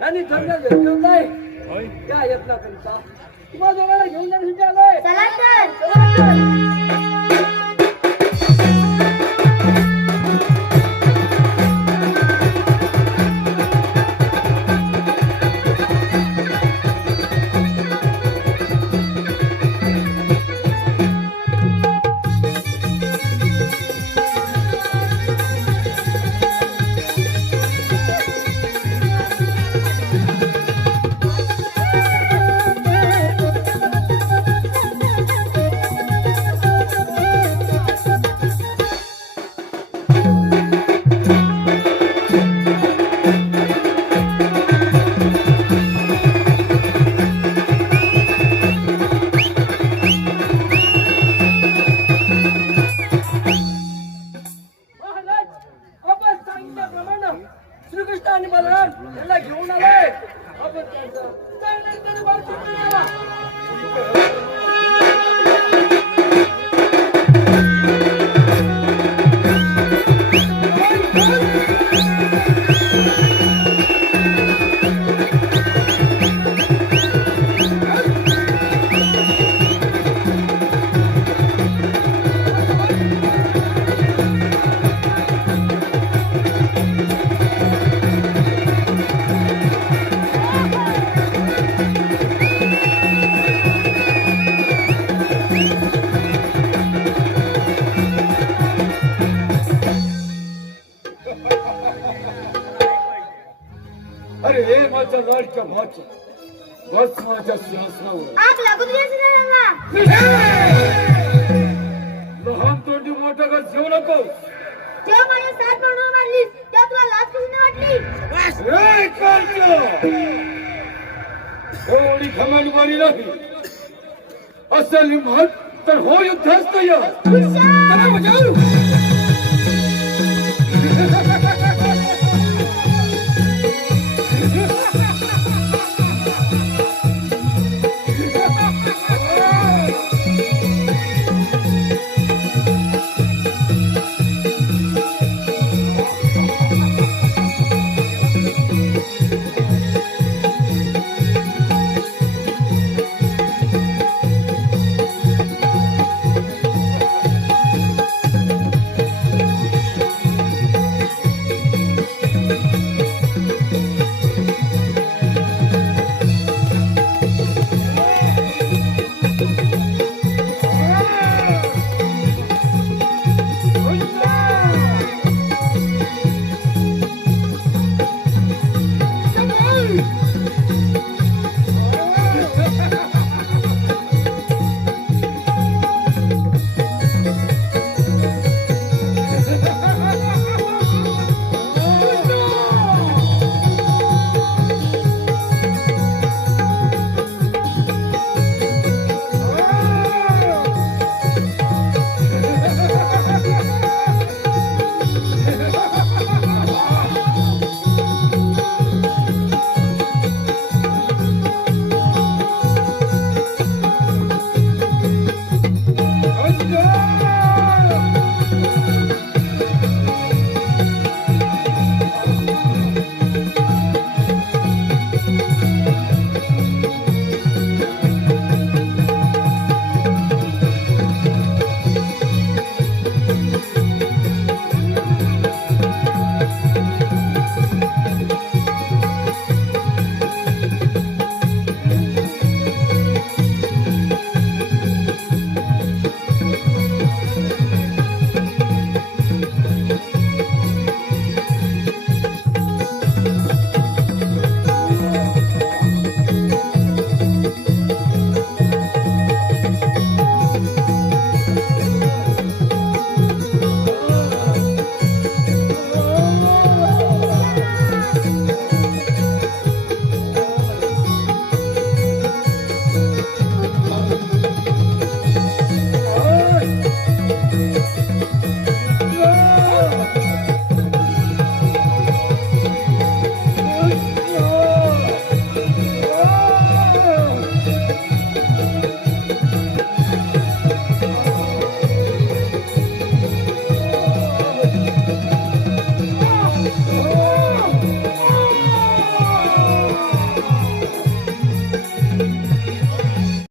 यांनी धंदा घेतला नाही त्या यत्नाकरिता तुम्हा दोघांना घेऊन जाण्यासाठी आलोय चला तर महाराज त्याला घेऊन आले आपण त्यांचं चांगलं बाजू करावा. अरे हे माझ्या लाडक्या भाच्या बस माझ्या सिंहासनावर. आग लागू तुझ्या सिंहासनाला. लहान तोंडी मोठं का जेवू नको. जेव्हा माझ्या सात म्हणून मारलीस तेव्हा तुला लाज कशी नाही वाटली? ए कांचन! एवढी खमनवाणी नाही. असं लिंबत तर हो युद्धच नाही. हुशार!